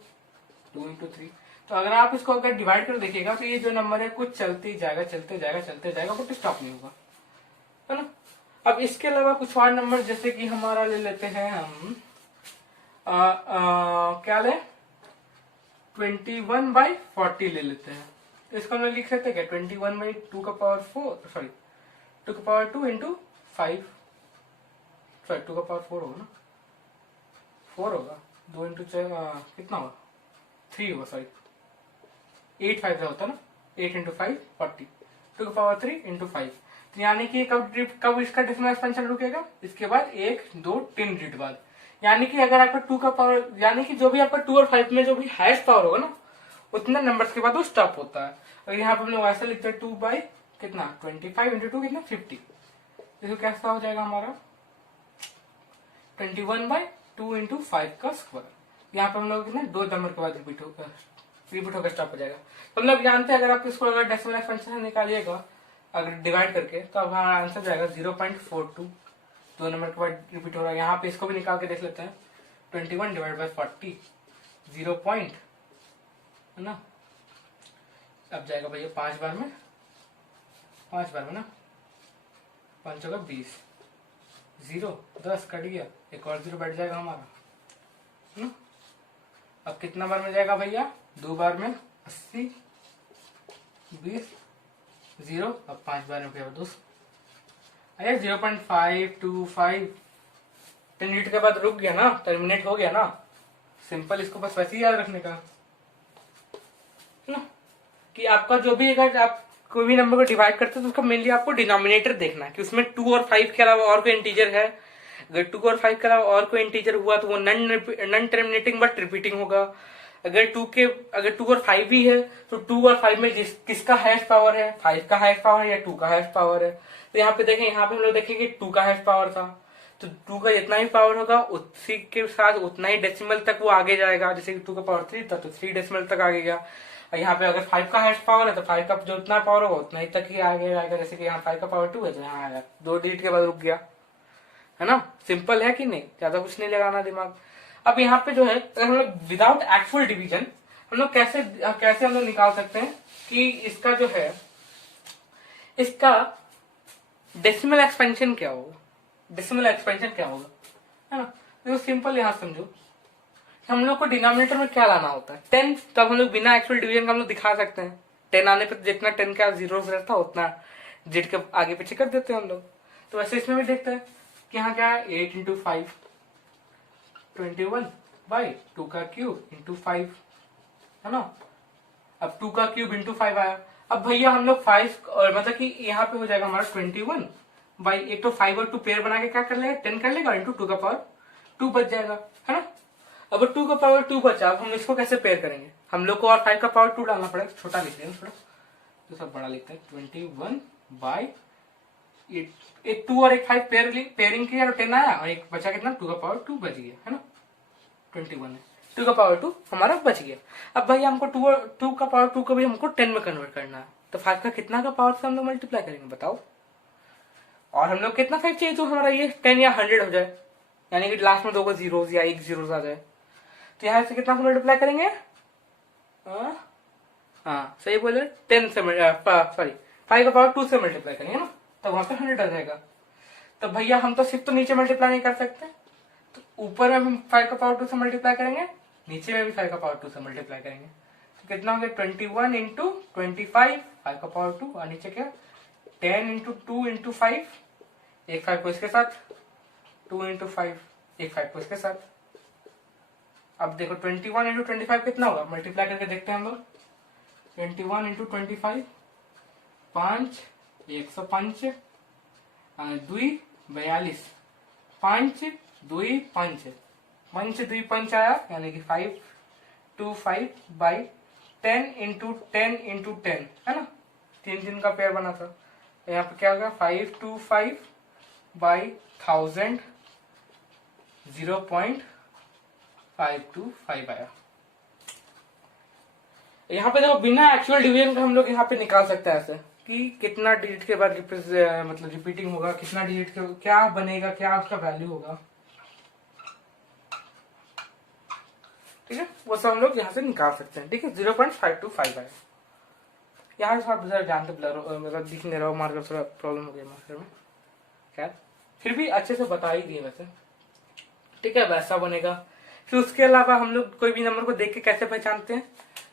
2 into 3। तो अगर आप इसको अगर डिवाइड कर देखिएगा तो ये जो नंबर है कुछ चलते जाएगा, चलते जाएगा, चलते जाएगा, बट स्टॉप नहीं होगा, है ना। अब इसके अलावा कुछ और नंबर जैसे कि हमारा ले लेते हैं हम क्या ले 21/40 ले लेते हैं, तो इसको हम लोग लिख सकते हैं क्या, 21/2 का पावर 4, सॉरी 2 का पावर 2 इंटू 5, सॉरी 2 का पावर 4 होगा ना, 4 होगा, 2 इंटू कितना होगा, 3 होगा, सॉरी 8 5 होता ना, 8 इंटू 5 40, 2 का पावर 3 इंटू 5। तो यानी कि कब इसका डेसिमल एक्सपेंशन रुकेगा, इसके बाद 1 2 3 डिजिट बाद। यानी कि अगर आपका 2 का पावर, यानी कि जो भी आपका 2 और 5 में जो भी हाईएस्ट पावर होगा ना उतने नंबर्स के बाद वो स्टॉप होता है। और यहाँ पे हम लोग ऐसा लिखते हैं 2 बाई कितना 25 इंटू 2 कितना 50, इसको कैसा हो जाएगा हमारा 21/2 इंटू 5 का स्क्वायर। यहाँ पे हम लोग कितना 2 नंबर के बाद रिपीट होकर स्टॉप हो जाएगा। तो हम लोग जानते हैं अगर आप इसको अगर डेसिमल एक्सपेंशन निकालिएगा अगर डिवाइड करके तो हमारा आंसर जाएगा 0.42, 2 नंबर के बाद रिपीट हो रहा है। यहाँ पे इसको भी निकाल के देख लेते हैं, 21/40 0 पॉइंट, है ना, अब जाएगा भैया 5 बार में, 5 बार में ना, 5 होगा 20, 0 10 कट गया, एक और 0 बैठ जाएगा हमारा, है ना। अब कितना बार में जाएगा भैया, 2 बार में 80, 20, 0, अब 5 बार में क्या 200। अरे 0.525 10 मिनट के बाद रुक गया ना, टर्मिनेट हो गया ना। सिंपल, इसको बस वैसे ही याद रखने का है ना, कि आपका जो भी अगर आप कोई भी नंबर को डिवाइड करते हो तो उसका मेनली आपको डिनोमिनेटर देखना है कि उसमें 2 और 5 के अलावा और कोई इंटीजर है। अगर 2 और 5 के अलावा और कोई इंटीजर हुआ तो वो नन टर्मिनेटिंग बट रिपीटिंग होगा। अगर 2 और 5 भी है तो 2 और 5 में किसका हाईएस्ट पावर है, 5 का हाईएस्ट पावर है या 2 का हाईएस्ट पावर है। तो यहाँ पे देखें, यहाँ पे हम लोग देखेंगे 2 का हाईएस्ट पावर था, तो 2 का जितना भी पावर होगा उसी के साथ उतना ही डेसिमल तक वो आगे जाएगा। जैसे कि 2 का पावर 3 था तो 3 डेसिमल तक आगे गया। और यहाँ पे अगर 5 का हाईएस्ट पावर है तो 5 का जो उतना पावर होगा उतना ही तक ही आगे जाएगा। जैसे कि यहाँ 5 का पावर 2 है तो यहाँ आया 2 डिजिट के बाद रुक गया, है ना। सिंपल है कि नहीं, ज्यादा कुछ नहीं लगाना दिमाग। अब यहाँ पे जो है अगर हम लोग विदाउट एक्चुअल डिवीजन हम लोग कैसे हम लोग निकाल सकते हैं कि इसका जो है इसका डेसिमल एक्सपेंशन क्या होगा, डेसिमल एक्सपेंशन क्या होगा, है ना। तो सिंपल यहाँ समझो, हम लोग को डिनोमिनेटर में क्या लाना होता है 10, तब हम लोग बिना एक्चुअल डिवीजन का हम लोग दिखा सकते हैं। 10 आने पर जितना 10 का जीरो रहता है उतना जेड के आगे पीछे कर देते हैं हम लोग। तो वैसे इसमें भी देखते हैं कि यहाँ क्या है 8 इंटू 5 21 बाई 2 का क्यूब इंटू 5, है ना। अब 2 का क्यूब इंटू 5 आया। अब भैया हम लोग 5 और मतलब कि यहाँ पे हो जाएगा हमारा 21 बाई, एक तो 5 और 2 पेयर बना के क्या कर लेगा 10 कर लेगा इंटू 2 का पावर 2 बच जाएगा, है ना। अब 2 का पावर 2 बचा, अब हम इसको कैसे पेयर करेंगे, हम लोग को और 5 का पावर 2 डालना पड़ेगा। छोटा लिख लेंगे थोड़ा, तो सब बड़ा लिखते हैं 21 बाई एक 2 और एक 5 पेयरिंग किया और 10 आया, और एक बचा कितना 2 का पावर 2 बच गया, है ना। 21 है, 2 का पावर 2 हमारा बच गया। अब भाई हमको 2 का पावर 2 को भी हमको 10 में कन्वर्ट करना है, तो 5 का कितना का पावर से हम लोग मल्टीप्लाई करेंगे बताओ। और हम लोग कितना 5 चाहिए तो हमारा ये 10 या 100 हो जाए, यानी कि लास्ट में 2 को जीरोस या 1 जीरो आ जाए। तो यहाँ से कितना मल्टीप्लाई करेंगे, हाँ सही बोले, 10 से सॉरी 5 का पावर 2 से मल्टीप्लाई करेंगे ना, तब वहां पे 100 आ जाएगा। तो भैया हम तो सिर्फ तो नीचे मल्टीप्लाई नहीं कर सकते, तो ऊपर में हम 5 का पावर 2 से मल्टीप्लाई करेंगे, नीचे में भी 5 का पावर 2 से मल्टीप्लाई करेंगे। तो कितना हो गया 21 इंटू 25 5 का पावर 2, और नीचे क्या 10 इंटू 2 इंटू 5, एक 5 को इसके साथ, 2 इंटू 5 एक 5 को इसके साथ। अब देखो 21 इंटू 25 कितना होगा, मल्टीप्लाई करके देखते हैं हम लोग। 21 इंटू 25 5 105 2 42 5 2 5 5 2 5 आया, यानी कि 525 बाई 10 इंटू 10 इंटू 10, है ना, 3 का पेयर बना था। तो यहाँ पे क्या होगा 525 बाई 1000 0.525 आया। यहाँ पे देखो बिना एक्चुअल डिवीजन का हम लोग यहाँ पे निकाल सकते हैं ऐसे कि कितना डिजिट के बाद मतलब रिपीटिंग होगा, कितना डिजिट के क्या बनेगा, क्या उसका वैल्यू होगा, ठीक है, वो सब हम लोग यहाँ से निकाल सकते हैं। ठीक है 0.525 आया। यहाँ थोड़ा ध्यान से मतलब दिख नहीं रहा, मार्कर थोड़ा प्रॉब्लम हो गया मार्कर में, खैर फिर भी अच्छे से बता ही दिए वैसे, ठीक है वैसा बनेगा। फिर उसके अलावा हम लोग कोई भी नंबर को देख के कैसे पहचानते हैं,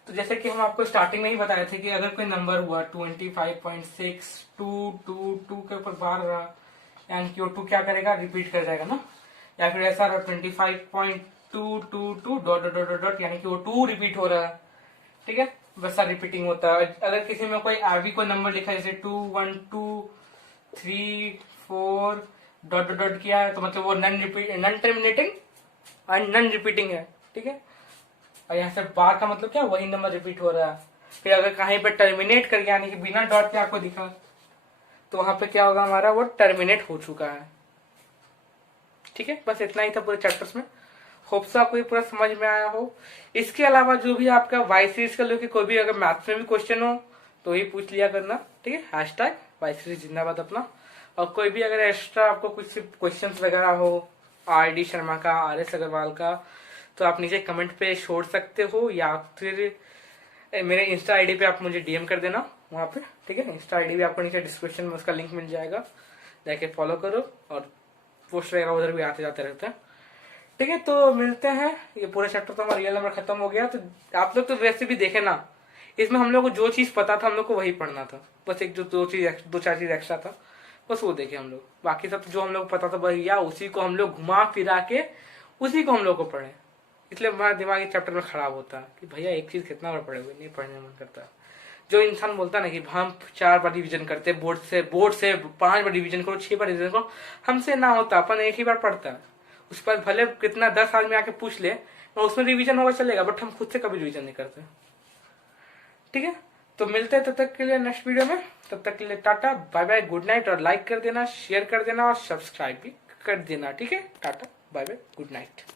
तो जैसे कि हम आपको स्टार्टिंग में ही बताए थे कि अगर कोई नंबर हुआ 25.6 2 के ऊपर बार रहा, यानी कि वो 2 क्या करेगा रिपीट कर जाएगा ना, या फिर ऐसा रहा 25.222 डॉट डॉट डॉट डॉट, यानी कि वो 2 रिपीट हो रहा है, ठीक है वैसा रिपीटिंग होता है। अगर किसी में कोई आगे कोई नंबर लिखा है जैसे 2 1 2 3 4 डॉट डॉट डॉट किया है, तो मतलब वो non terminating and non repeating है, ठीक है। और यहाँ से बार का मतलब क्या, वही नंबर रिपीट हो रहा है। फिर अगर कहीं पे टर्मिनेट कर गया, यानी कि बिना डॉट के आपको दिखा, तो वहां पे क्या होगा हमारा वो टर्मिनेट हो चुका है, ठीक है। बस इतना ही था पूरे चैप्टर्स में, होप्स आपको ये पूरा समझ में आया हो। इसके अलावा जो भी आपका वाई सीरीज का लेके कोई भी अगर मैथ्स में भी क्वेश्चन हो तो ही पूछ लिया करना, ठीक है। हैशटैग वाई सीरीज जिंदाबाद अपना। और कोई भी अगर एक्स्ट्रा आपको कुछ क्वेश्चन वगैरह हो आर डी शर्मा का, आर एस अग्रवाल का, तो आप नीचे कमेंट पे छोड़ सकते हो, या फिर मेरे इंस्टा आईडी पे आप मुझे डीएम कर देना वहां पे, ठीक है। इंस्टा आईडी भी आपको नीचे डिस्क्रिप्शन में उसका लिंक मिल जाएगा, जाके फॉलो करो, और पोस्ट वगैरह उधर भी आते जाते रहते हैं, ठीक है, तो मिलते हैं। ये पूरा चैप्टर तो हमारा रियल नंबर खत्म हो गया। तो आप लोग तो वैसे भी देखे ना, इसमें हम लोग को जो चीज पता था हम लोग को वही पढ़ना था। बस एक जो दो चार चीज एक्स्ट्रा था, बस वो देखे हम लोग। बाकी सब जो हम लोग को पता था भैया उसी को हम लोग घुमा फिरा के उसी को हम लोग को पढ़े। इसलिए हमारा दिमाग इस चैप्टर में खराब होता है कि भैया एक चीज कितना बार पढ़े हुए, नहीं पढ़ने मन करता। जो इंसान बोलता है ना कि हम 4 बार रिविजन करते, बोर्ड से 5 बार रिविजन करो, 6 बार रिविजन करो, हमसे ना होता, अपन एक ही बार पढ़ता है। उस पर भले कितना 10 आदमी आके पूछ ले, उसमें रिवीजन होगा चलेगा, बट हम खुद से कभी रिवीजन नहीं करते। ठीक है, तो मिलते हैं तब तक के लिए नेक्स्ट वीडियो में। तब तक के लिए टाटा बाय बाय, गुड नाइट। और लाइक कर देना, शेयर कर देना और सब्सक्राइब भी कर देना। ठीक है, टाटा बाय बाय, गुड नाइट।